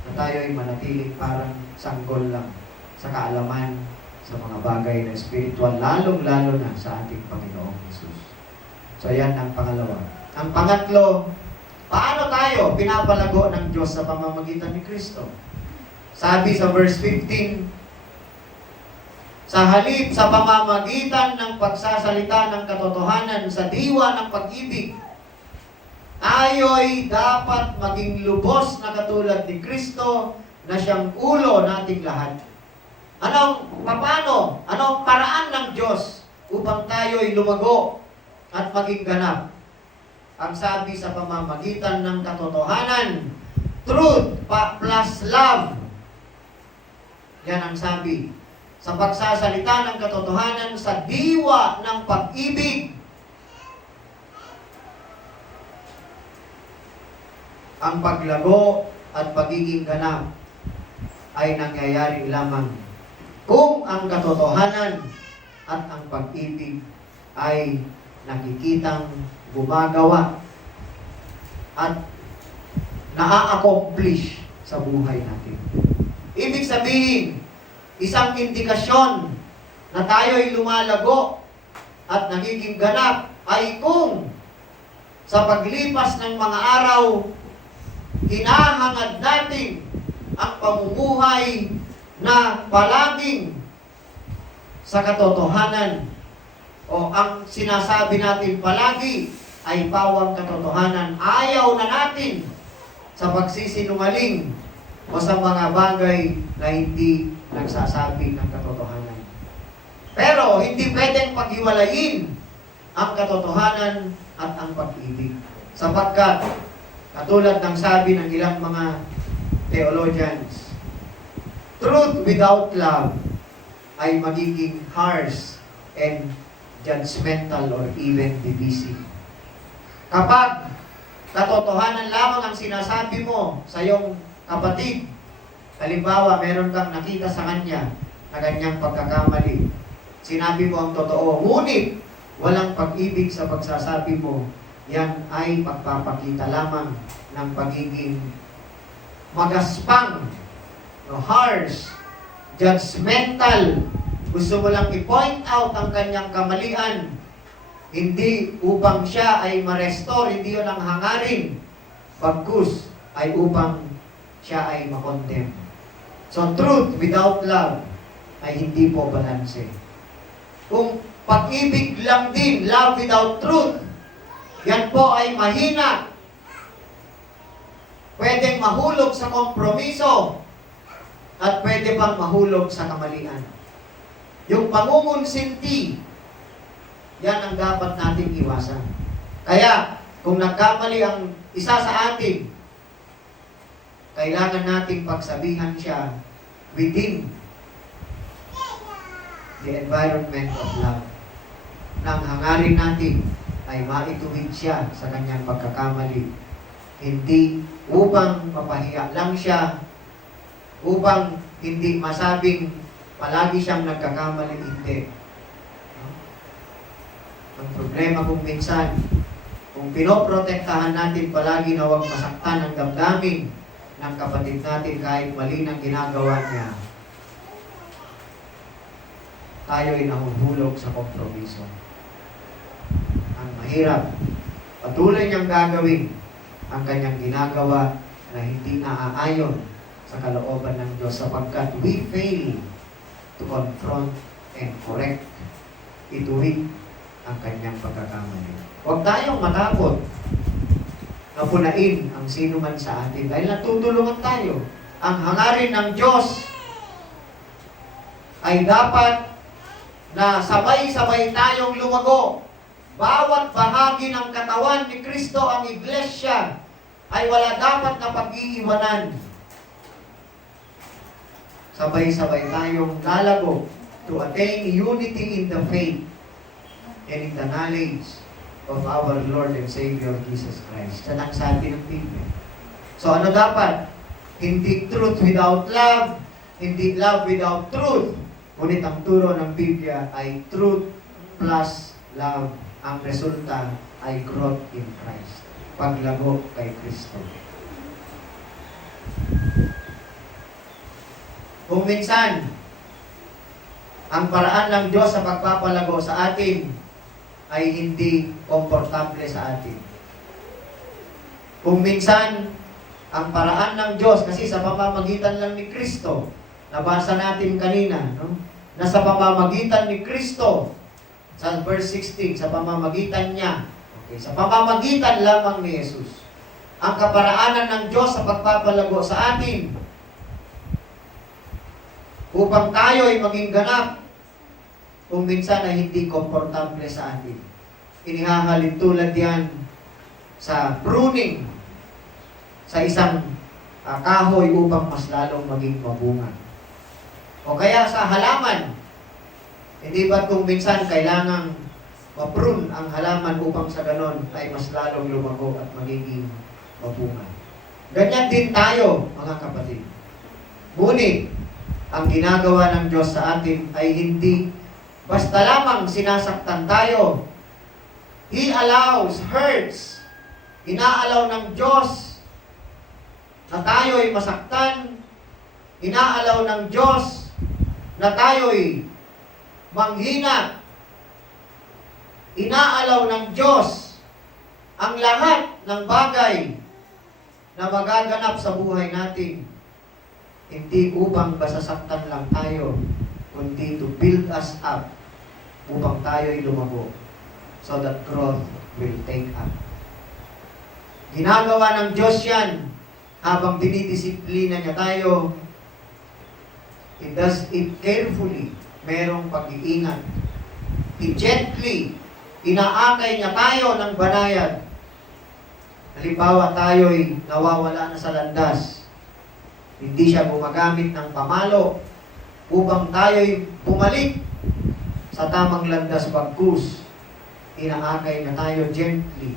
na tayo ay manatiling parang sanggol lang sa kaalaman sa mga bagay na spiritual, lalong-lalo na sa ating Panginoong Jesus. So yan ang pangalawa. Ang pangatlo, paano tayo pinapalago ng Diyos sa pamamagitan ni Kristo? Sabi sa verse 15, sa halip sa pamamagitan ng pagsasalita ng katotohanan sa diwa ng pag-ibig, tayo'y dapat maging lubos na katulad ni Kristo na siyang ulo nating lahat. Paano? Anong paraan ng Diyos upang tayo'y lumago at maging ganap? Ang sabi sa pamamagitan ng katotohanan, truth plus love. Yan ang sabi. Sa pagsasalita ng katotohanan sa diwa ng pag-ibig. Ang paglago at pagiging ganap ay nangyayari lamang kung ang katotohanan at ang pag-ibig ay nakikitang gumagawa at na-accomplish sa buhay natin. Ibig sabihin, isang indikasyon na tayo'y lumalago at nagiging ganap ay kung sa paglipas ng mga araw, hinahangad natin ang pamumuhay na palaging sa katotohanan o ang sinasabi natin palagi ay pawang katotohanan. Ayaw na natin sa pagsisinungaling o sa mga bagay na hindi nagsasabi ng katotohanan. Pero hindi pwedeng paghiwalayin ang katotohanan at ang pag-ibig. Sapagkat, katulad ng sabi ng ilang mga theologians, truth without love ay magiging harsh and judgmental or even divisive. Kapag katotohanan lamang ang sinasabi mo sa iyong kapatid, halimbawa, meron kang nakita sa kanya na kanyang pagkakamali, sinabi mo ang totoo, ngunit walang pag-ibig sa pagsasabi mo, yan ay pagpapakita lamang ng pagiging magaspang, harsh, judgmental. Gusto mo lang i-point out ang kanyang kamalian, hindi upang siya ay ma-restore, hindi yun ang hangarin, pagkus ay upang siya ay ma-condemn. So, truth without love ay hindi po balanse. Kung pag-ibig lang din, love without truth, yan po ay mahina. Pwedeng mahulog sa kompromiso at pwede pang mahulog sa kamalian. Yung pangungunsinti, yan ang dapat nating iwasan. Kaya, kung nagkamali ang isa sa atin, kailangan nating pagsabihan siya within the environment of love. Nang hangarin natin ay maituwid siya sa kanyang pagkakamali. Hindi upang mapahiya lang siya, upang hindi masabing palagi siyang nagkakamali, hindi. Ang problema kung minsan, kung pinoprotektahan natin palagi na huwag masaktan ang damdamin ng kapatid natin kahit mali ng ginagawa niya, tayo ay nahuhulog sa kompromiso. Ang mahirap, patuloy niyang gagawin ang kanyang ginagawa na hindi naaayon sa kalooban ng Diyos sapagkat we fail to confront and correct, ituwid ang kanyang pagkakamali. Huwag tayong matakot na punain ang sino man sa atin dahil natutulungan tayo. Ang hangarin ng Diyos ay dapat na sabay-sabay tayong lumago. Bawat bahagi ng katawan ni Kristo, ang iglesia, ay wala dapat na pag-iiwanan. Sabay-sabay tayong lalago to attain unity in the faith and in the knowledge of our Lord and Savior Jesus Christ. Yan ang sabi ng Biblia. So ano dapat? Hindi truth without love, hindi love without truth. Ngunit ang turo ng Biblia ay truth plus love. Ang resulta ay growth in Christ. Paglago kay Kristo. Kung minsan, ang paraan ng Diyos sa pagpapalago sa atin ay hindi komportable sa atin. Kung minsan, ang paraan ng Diyos, kasi sa pamamagitan lang ni Kristo, nabasa natin kanina, no? Na sa pamamagitan ni Kristo, sa verse 16, sa pamamagitan niya, okay, sa pamamagitan lamang ni Jesus, ang kaparaanan ng Diyos sa pagpapalago sa atin, upang tayo ay maging ganap, kung minsan ay hindi komportable sa atin. Inihahalin tulad yan sa pruning sa isang kahoy upang mas lalong maging mabunga. O kaya sa halaman, hindi ba kung minsan kailangang ma-prune ang halaman upang sa ganon ay mas lalong lumago at magiging mabunga. Ganyan din tayo, mga kapatid. Ngunit, ang ginagawa ng Diyos sa atin ay hindi basta lamang sinasaktan tayo. He allows, hurts. Inaalaw ng Diyos na tayo'y masaktan. Inaalaw ng Diyos na tayo'y manghina. Inaalaw ng Diyos ang lahat ng bagay na magaganap sa buhay natin. Hindi upang basasaktan lang tayo, kundi to build us up upang tayo'y lumago so that growth will take up. Ginagawa ng Diyos yan habang dinidisiplina niya tayo. He does it carefully. Merong pag-iingat. He gently, inaakay niya tayo ng banayad. Halimbawa tayo'y nawawala na sa landas. Hindi siya gumagamit ng pamalo upang tayo'y bumalik sa tamang landas bagkus. Inaakay na tayo gently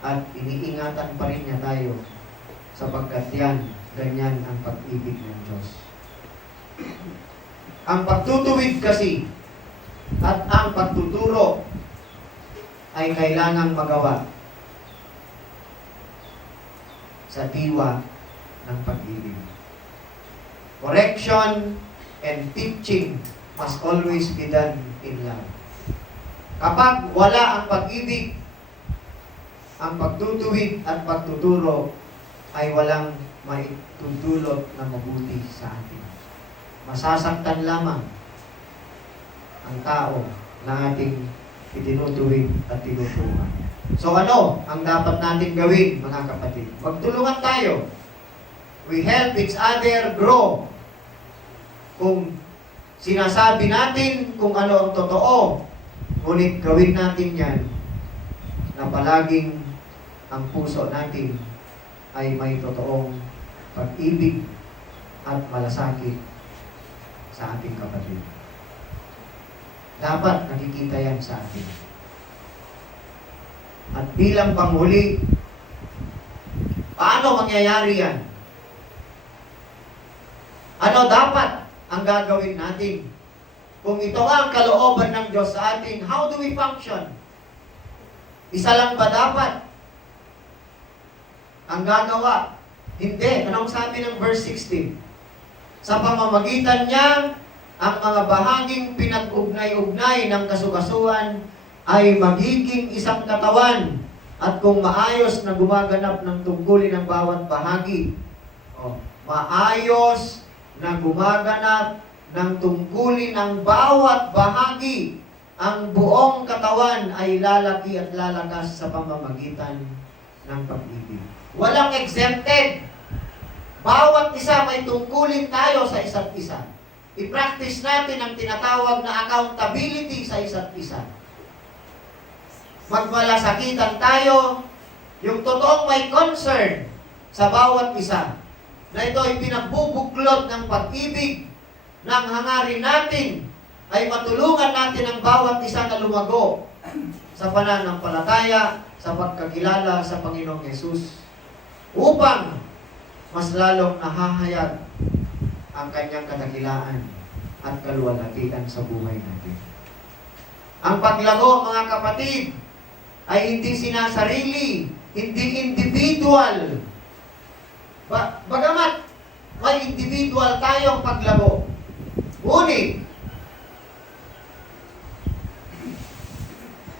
at iniingatan pa rin niya tayo sapagkat ganyan ang pag-ibig ng Diyos. Ang pagtutuwid kasi at ang pagtuturo ay kailangang magawa sa diwa ng pag-ibig. Correction and teaching must always be done in love. Kapag wala ang pag-ibig, ang pagtutuwid at pagtuturo ay walang maitutulot na mabuti sa atin. Masasaktan lamang ang tao na ating itinutuwid at tinuturuan. So ano ang dapat natin gawin, mga kapatid? Magtulungan tayo. We help each other grow. Kung sinasabi natin kung ano ang totoo, ngunit gawin natin yan na palaging ang puso natin ay may totoong pag-ibig at malasakit sa ating kapatid. Dapat nakikita yan sa atin. At bilang panghuli, paano mangyayari yan? Ano dapat ang gagawin natin? Kung ito ang kalooban ng Diyos sa atin, how do we function? Isa lang ba dapat ang gagawa? Hindi. Anong sabi ng verse 16? Sa pamamagitan niya, ang mga bahaging pinag-ugnay-ugnay ng kasukasuan ay magiging isang katawan at kung maayos na gumaganap ng tungkulin ng bawat bahagi. Maayos na gumaganap ng tungkulin ng bawat bahagi, ang buong katawan ay lalaki at lalakas sa pamamagitan ng pag-ibig. Walang exempted. Bawat isa may tungkulin tayo sa isa't isa. I-practice natin ang tinatawag na accountability sa isa't isa. Magmalasakitan tayo, yung totoong may concern sa bawat isa, na ito ay pinagbubuklod ng pag-ibig, ng hangarin natin ay matulungan natin ang bawat isa na lumago sa pananampalataya, sa pagkakilala sa Panginoong Yesus, upang mas lalong nahahayag ang kanyang kadakilaan at kaluwalhatian sa buhay natin. Ang paglago, mga kapatid, ay hindi sinasarili, hindi individual. Bagamat may individual tayong paglago, ngunit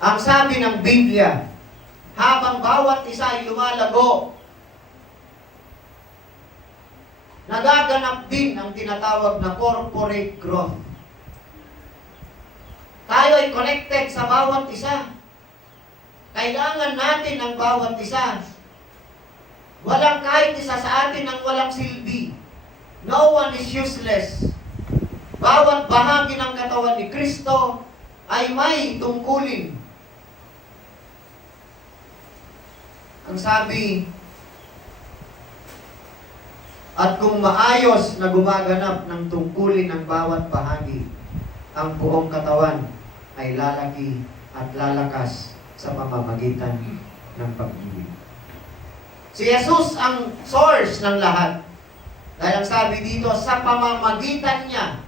ang sabi ng Biblia, habang bawat isa ay lumalago, nagaganap din ang tinatawag na corporate growth. Tayo ay connected sa bawat isa. Kailangan natin ang bawat isa. Walang kahit isa sa atin ang walang silbi. No one is useless. Bawat bahagi ng katawan ni Kristo ay may tungkulin. Ang sabi, at kung maayos na gumaganap ng tungkulin ng bawat bahagi, ang buong katawan ay lalaki at lalakas sa pamamagitan ng pag-ibig. Si Jesus ang source ng lahat. Dahil ang sabi dito, sa pamamagitan niya,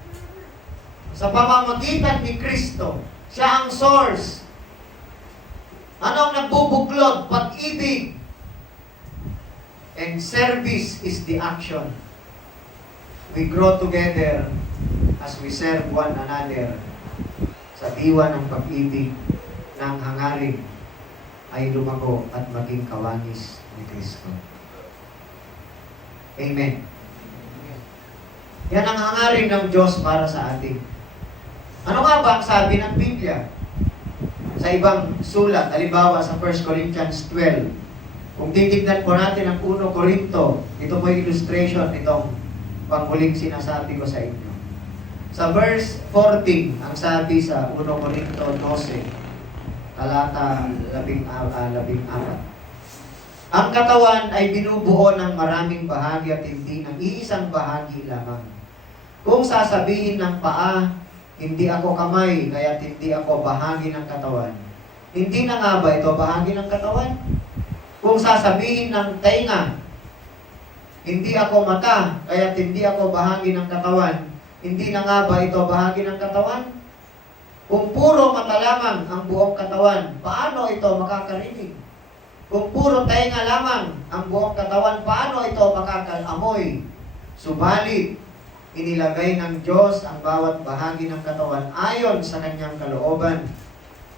sa pamamagitan ni Kristo, siya ang source. Anong nagbubuklod? Pag-ibig. And service is the action. We grow together as we serve one another sa diwa ng pag-ibig ng hangarin ay lumago at maging kawangis ni Kristo. Amen. Yan ang hangarin ng Diyos para sa atin. Ano nga ba ang sabi ng Biblia? Sa ibang sulat, halimbawa sa 1 Corinthians 12, kung titignan po natin ang 1 Corinto, ito po yung illustration nitong panghuling sinasabi ko sa inyo. Sa verse 14, ang sabi sa 1 Corinto 12, talata 14. Ang katawan ay binubuo ng maraming bahagi at hindi ng iisang bahagi lamang. Kung sasabihin ng paa, hindi ako kamay, kaya hindi ako bahagi ng katawan. Hindi na nga ba ito bahagi ng katawan? Kung sasabihin ng tainga, hindi ako mata, kaya hindi ako bahagi ng katawan, hindi na nga ba ito bahagi ng katawan? Kung puro mata lamang ang buong katawan, paano ito makakarinig? Kung puro tainga lamang ang buong katawan, paano ito makakalamoy? Subalit, inilagay ng Diyos ang bawat bahagi ng katawan ayon sa kanyang kalooban.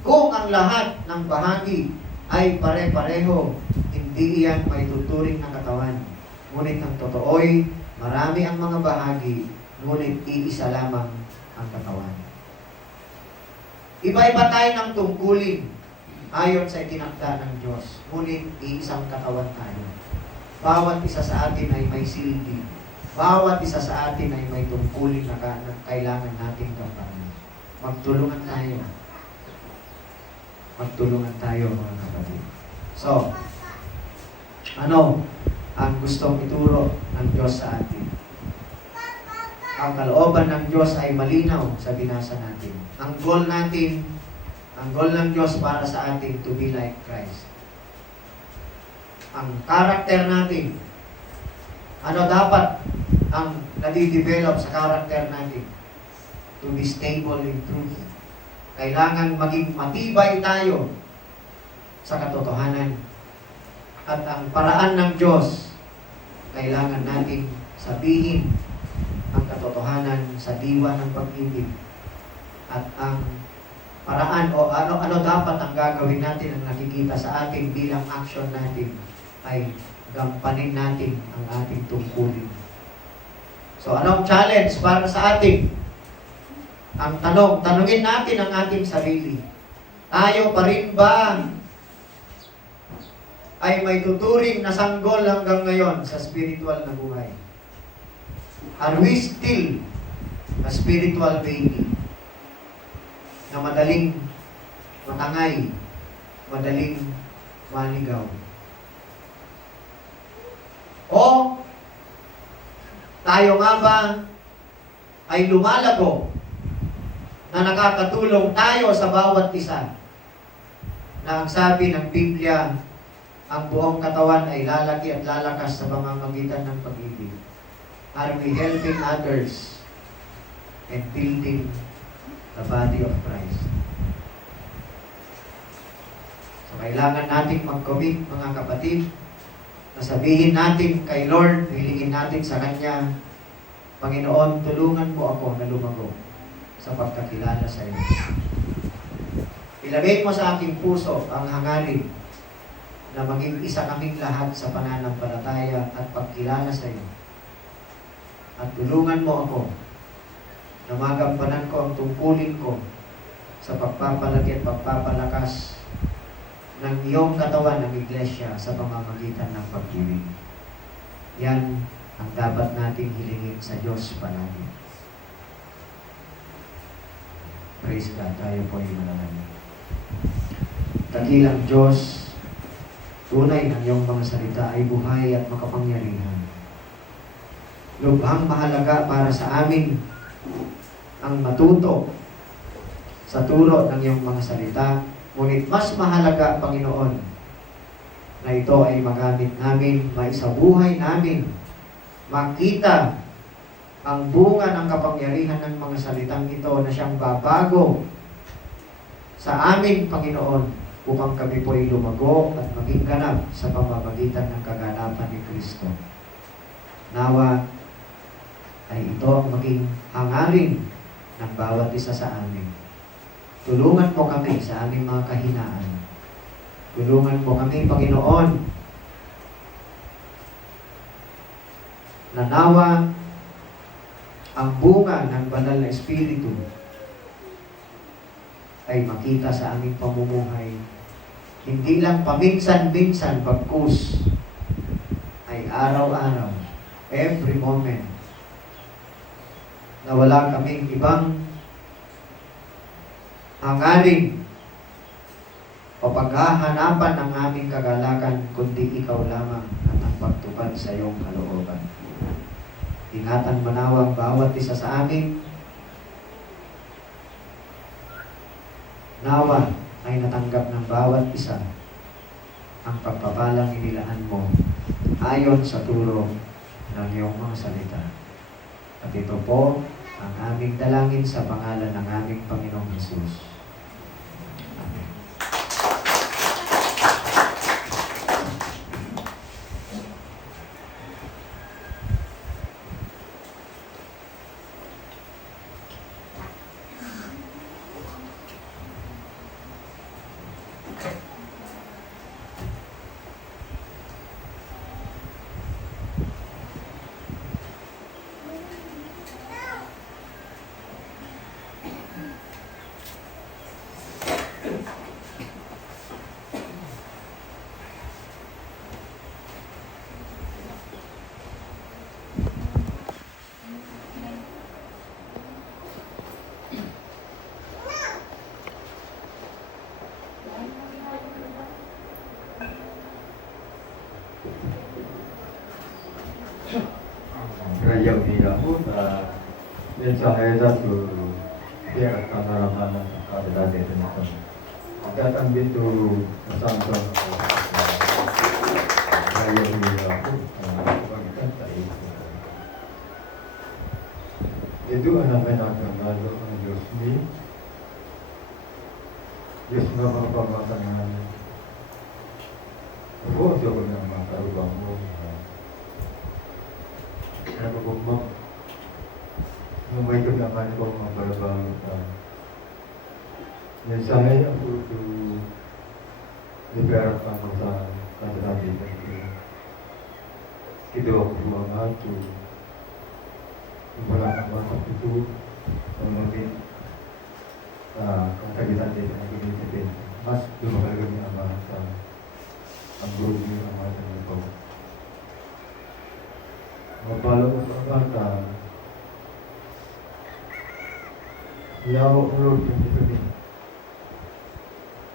Kung ang lahat ng bahagi ay pare-pareho, hindi iyan may tuturing ng katawan. Ngunit ang totoo'y marami ang mga bahagi, ngunit iisa lamang ang katawan. Iba-iba tayo ng tungkulin ayon sa itinakda ng Diyos, ngunit iisang katawan tayo. Bawat isa sa atin ay may silbi. Bawat isa sa atin ay may tungkulin na kailangan nating gampanan. Magtulungan tayo. Magtulungan tayo, mga kapatid. So, ano ang gustong ituro ng Diyos sa atin? Ang kalooban ng Diyos ay malinaw sa binasa natin. Ang goal ng Diyos para sa atin to be like Christ. Ang karakter natin, ano dapat ang nadidevelop sa karakter natin? To be stable in truth. Kailangan maging matibay tayo sa katotohanan. At ang paraan ng Diyos, kailangan natin sabihin ang katotohanan sa diwa ng pag-ibig. At ang paraan o ano dapat ang gagawin natin ang nakikita sa atin bilang action natin ay gampanin natin ang ating tungkulin. So anong challenge para sa atin? Ang tanungin natin ang ating sarili. Tayo pa rin ba ay may tuturing na sanggol hanggang ngayon sa spiritual na buhay? Are we still a spiritual baby na madaling matangay, madaling maligaw? O tayo nga ba ay lumalago na nakakatulong tayo sa bawat isa na ang sabi ng Biblia, ang buong katawan ay lalaki at lalakas sa pamamagitan ng pag-ibig? Are we helping others and building the body of Christ? So kailangan nating mag-commit, mga kapatid, na sabihin natin kay Lord, hilingin natin sa Kanya, Panginoon, tulungan mo ako na lumago sa pagkakilala sa iyo. Ilagay mo sa aking puso ang hangarin na maging isa kaming lahat sa pananampalataya at pagkilala sa iyo. At tulungan mo ako na magampanan ko ang tungkulin ko sa pagpapalagi at pagpapalakas ng iyong katawan ng Iglesia sa pamamagitan ng pag-ibig. Yan ang dapat nating hilingin sa Diyos palagi. Praise God, tayo po ay manalangin. Dakilang Diyos, tunay ng iyong mga salita ay buhay at makapangyarihan. Lubhang mahalaga para sa amin ang matuto sa turo ng iyong mga salita, ngunit mas mahalaga, Panginoon, na ito ay magamit namin, maisabuhay namin, makita ang bunga ng kapangyarihan ng mga salitang ito na siyang babago sa amin, Panginoon, upang kami po ay lumago at maging ganap sa pamamagitan ng kaganapan ni Kristo. Nawa ay ito ang maging hangarin ng bawat isa sa amin. Tulungan mo kami sa aming mga kahinaan. Tulungan mo kami, Panginoon, na nawa ang bunga ng banal na Espiritu ay makita sa aming pamumuhay. Hindi lang paminsan-minsan bagkus, ay araw-araw, every moment, na wala kaming ibang hangarin o paghahanapan ng aming kagalakan, kundi ikaw lamang at ang pagtupad sa iyong kalooban. Ingatan manawa ang bawat isa sa amin. Nawa ay natanggap ng bawat isa ang pagpapalang inilaan mo ayon sa turo ng iyong mga salita. At ito po ang aming dalangin sa pangalan ng aming Panginoong Hesus. Amen. Raya Umiya po na mensahe satu pihak kameraman ada di tempat. Datang itu sampai Raya Umiya po bagikan tadi. Itu anak-anak lalu Diyos ni Diyos na mapamatangan. Ako siya ko na makarubang mo. Nagugmang may naman ko mga balabang mensahe ako to libera pa mo sa katalabi kido ako mga to wala na mga ito ang maging kagitan din ang ginitipin mas lumalaga niya ang sa ang group niya ang mga tanong. Mapalo mo sa bata, iyaw ang Lord ng ito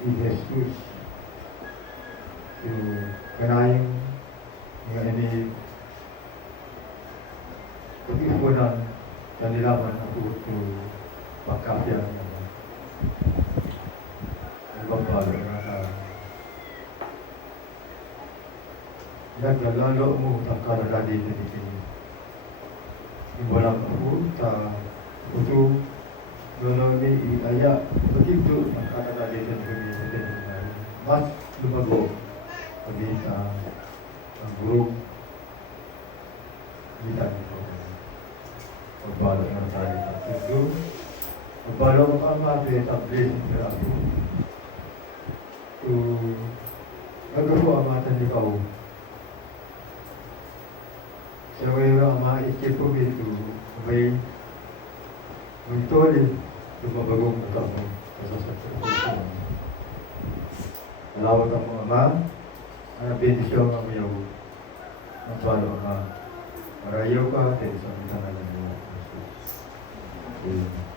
ni Jesus. So, kanayang nga ini pag-ipunan na nilaman ako ito pagkapya niya. Ang mapalo nga kalalo mo takara dito ni kini. Walang ako ta uto nono ni iaya begitu kata dito ni kini. Mas lumago pagita ang group kita nito. Pagbalo ng tayo ito. Pagbalo ng amate tablis ng ako. Nagaro amatan ni kau. Siya ama ikip ko ito. May magtoli lumabagong katapon kasasakit. Alawag ang mga ama, ang bendisyon ang mayaw. Ang palo ama. Marayaw ka, dahil sa mga tangalan mo. Amen.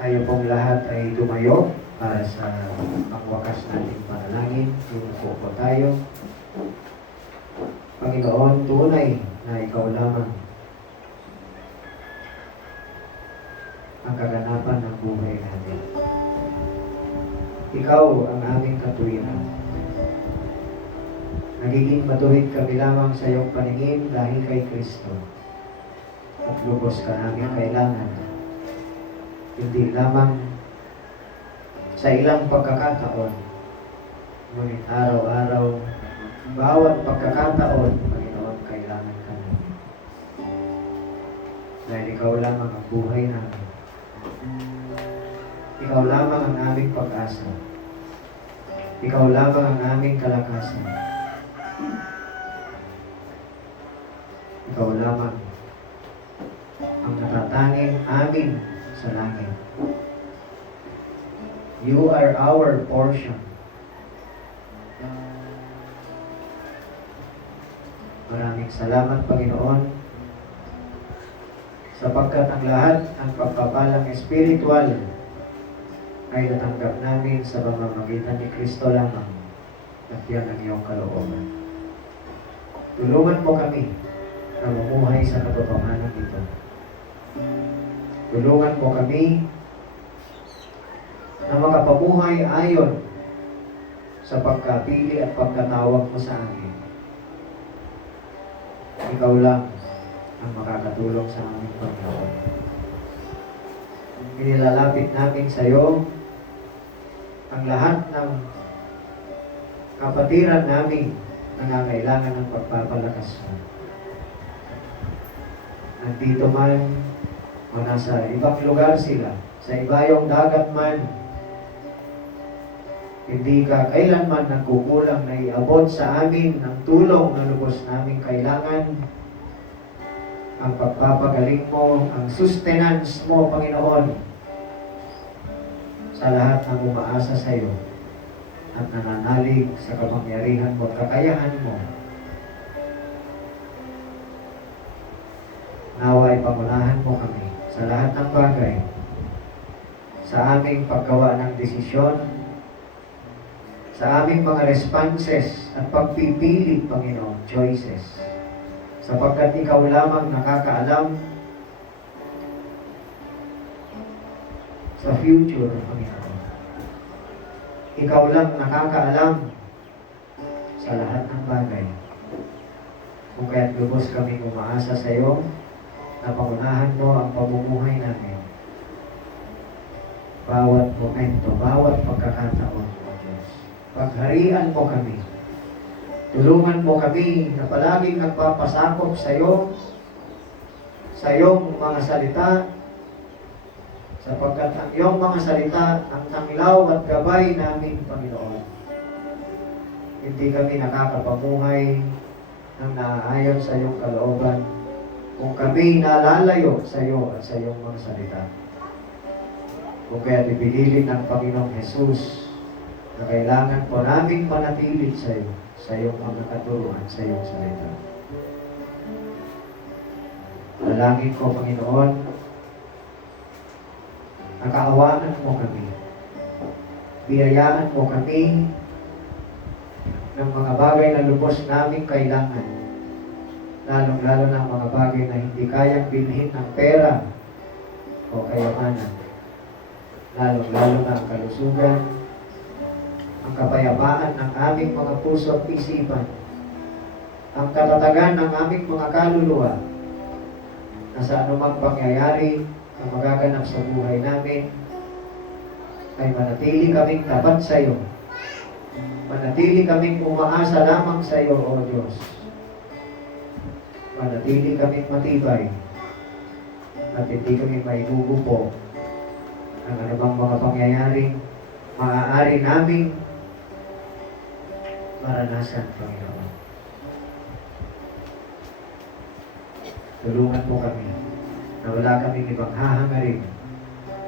Tayo pong lahat ay tumayo para sa pangwakas nating panalangin. Yumuko po tayo. Panginoon, tunay na Ikaw lamang ang kaganapan ng buhay natin. Ikaw ang aming katuwiran. Nagiging matuwid kami lamang sa iyong paningin dahil kay Kristo. At lubos ka namin kailangan. Hindi lamang sa ilang pagkakataon, ngunit araw-araw, bawat pagkakataon, Panginoon, kailangan ka namin. Dahil Ikaw lamang ang buhay namin. Ikaw lamang ang aming pag-asa. Ikaw lamang ang aming kalakasan. Ikaw lamang ang natatanging amin sa langit. You are our portion. Maraming salamat, Panginoon, sapagkat ang lahat ng pagpapalang espiritual ay natanggap namin sa pamamagitan ni Kristo lamang at yan ang iyong kalooban. Tulungan mo kami na mamuhay sa katotohanan ito. Tulungan mo kami na makapamuhay ayon sa pagkapili at pagkatawag mo sa amin. Ikaw lang ang makakatulong sa aming Panginoon. Inilalapit namin sa iyo ang lahat ng kapatiran namin na nangangailangan ng pagpapalakas mo. Nandito man o nasa ibang lugar sila, sa ibayong dagat man, hindi ka kailanman nagkukulang na iabot sa amin ng tulong na lubos namin kailangan. Ang pagpapagaling mo, ang sustenance mo, Panginoon, sa lahat ng umaasa sa iyo at nananalig sa kapangyarihan mo at kakayahan mo. Nawa ay pangunahan mo kami sa lahat ng bagay, sa aming paggawa ng desisyon, sa aming mga responses at pagpipili, Panginoon, choices. Sapagkat ikaw lamang nakakaalam sa future, Panginoon. Ikaw lang nakakaalam sa lahat ng bagay. Kung kaya't lubos kaming umaasa sa iyo, na pangunahan mo ang pamumuhay namin. Bawat momento, bawat pagkakataon, O Diyos. Pagharian mo kami. Tulungan mo kami na palaging nagpapasakop sa iyo, sa iyong mga salita, sapagkat ang iyong mga salita ang tanglaw at gabay namin, Panginoon. Hindi kami nakakapamuhay ng naaayon sa iyong kalooban kung kami nalalayo sa iyo at sa iyong mga salita. Kung kaya ipinili ng Panginoong Jesus na kailangan po namin manatili sa iyo, sa iyong mga katuruan, sa iyong salita. Dalangin ko, Panginoon, nakaawanan mo kami. Biyayaan mo kami ng mga bagay na lubos namin kailangan. Lalong-lalo ng mga bagay na hindi kayang bilhin ng pera o kayamanan. Lalong-lalo na ang kalusugan, ang kapayapaan ng aming mga puso at isipan, ang katatagan ng aming mga kaluluwa, na sa anumang pangyayari na magaganap sa buhay namin, ay manatili kaming tapat sa iyo. Manatili kaming umaasa lamang sa iyo, O Diyos. Manatili kaming matibay at hindi kami mainugupo ng anumang mga pangyayari maaari naming maranasan, Panginoon. Tulungan mo kami na wala kaming ibang hahangarin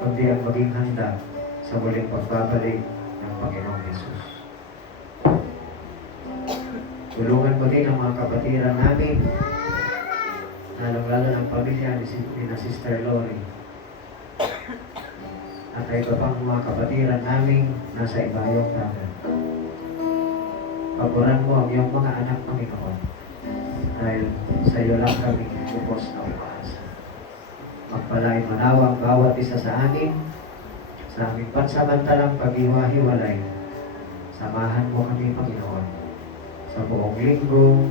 kundi ang maging handa sa muling pagbabalik ng Panginoong Yesus. Tulungan mo din ang mga kapatiran namin, lalong-lalo ng pamilya ni na Sister Lori. At ay iba pang mga kapatiran namin nasa ibayong dagat. Paboran mo ang iyong mga anak, Panginoon, dahil sa iyo lang kami lubos na umaasa. Magpalain manawa ang bawat isa sa amin, sa aming pansamantalang paghiwa-hiwalay. Samahan mo kami, Panginoon, sa buong linggo,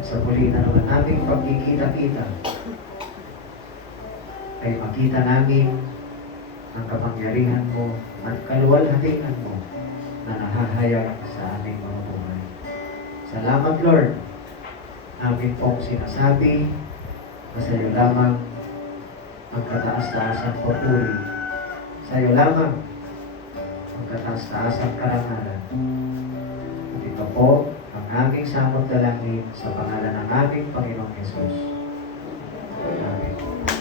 at sa muli na naman naming pagkikita-kita, ay makita namin ang kapangyarihan mo at kaluwalhatian mo na nahahayag sa aming mga buhay. Salamat, Lord. Namin pong sinasabi na sa iyo lamang ang kataas-taasang papuri. Sa iyo lamang ang kataas-taasang karangalan. At ito po ang aming samot dalangin sa pangalan ng aming Panginoong Yesus. Amen.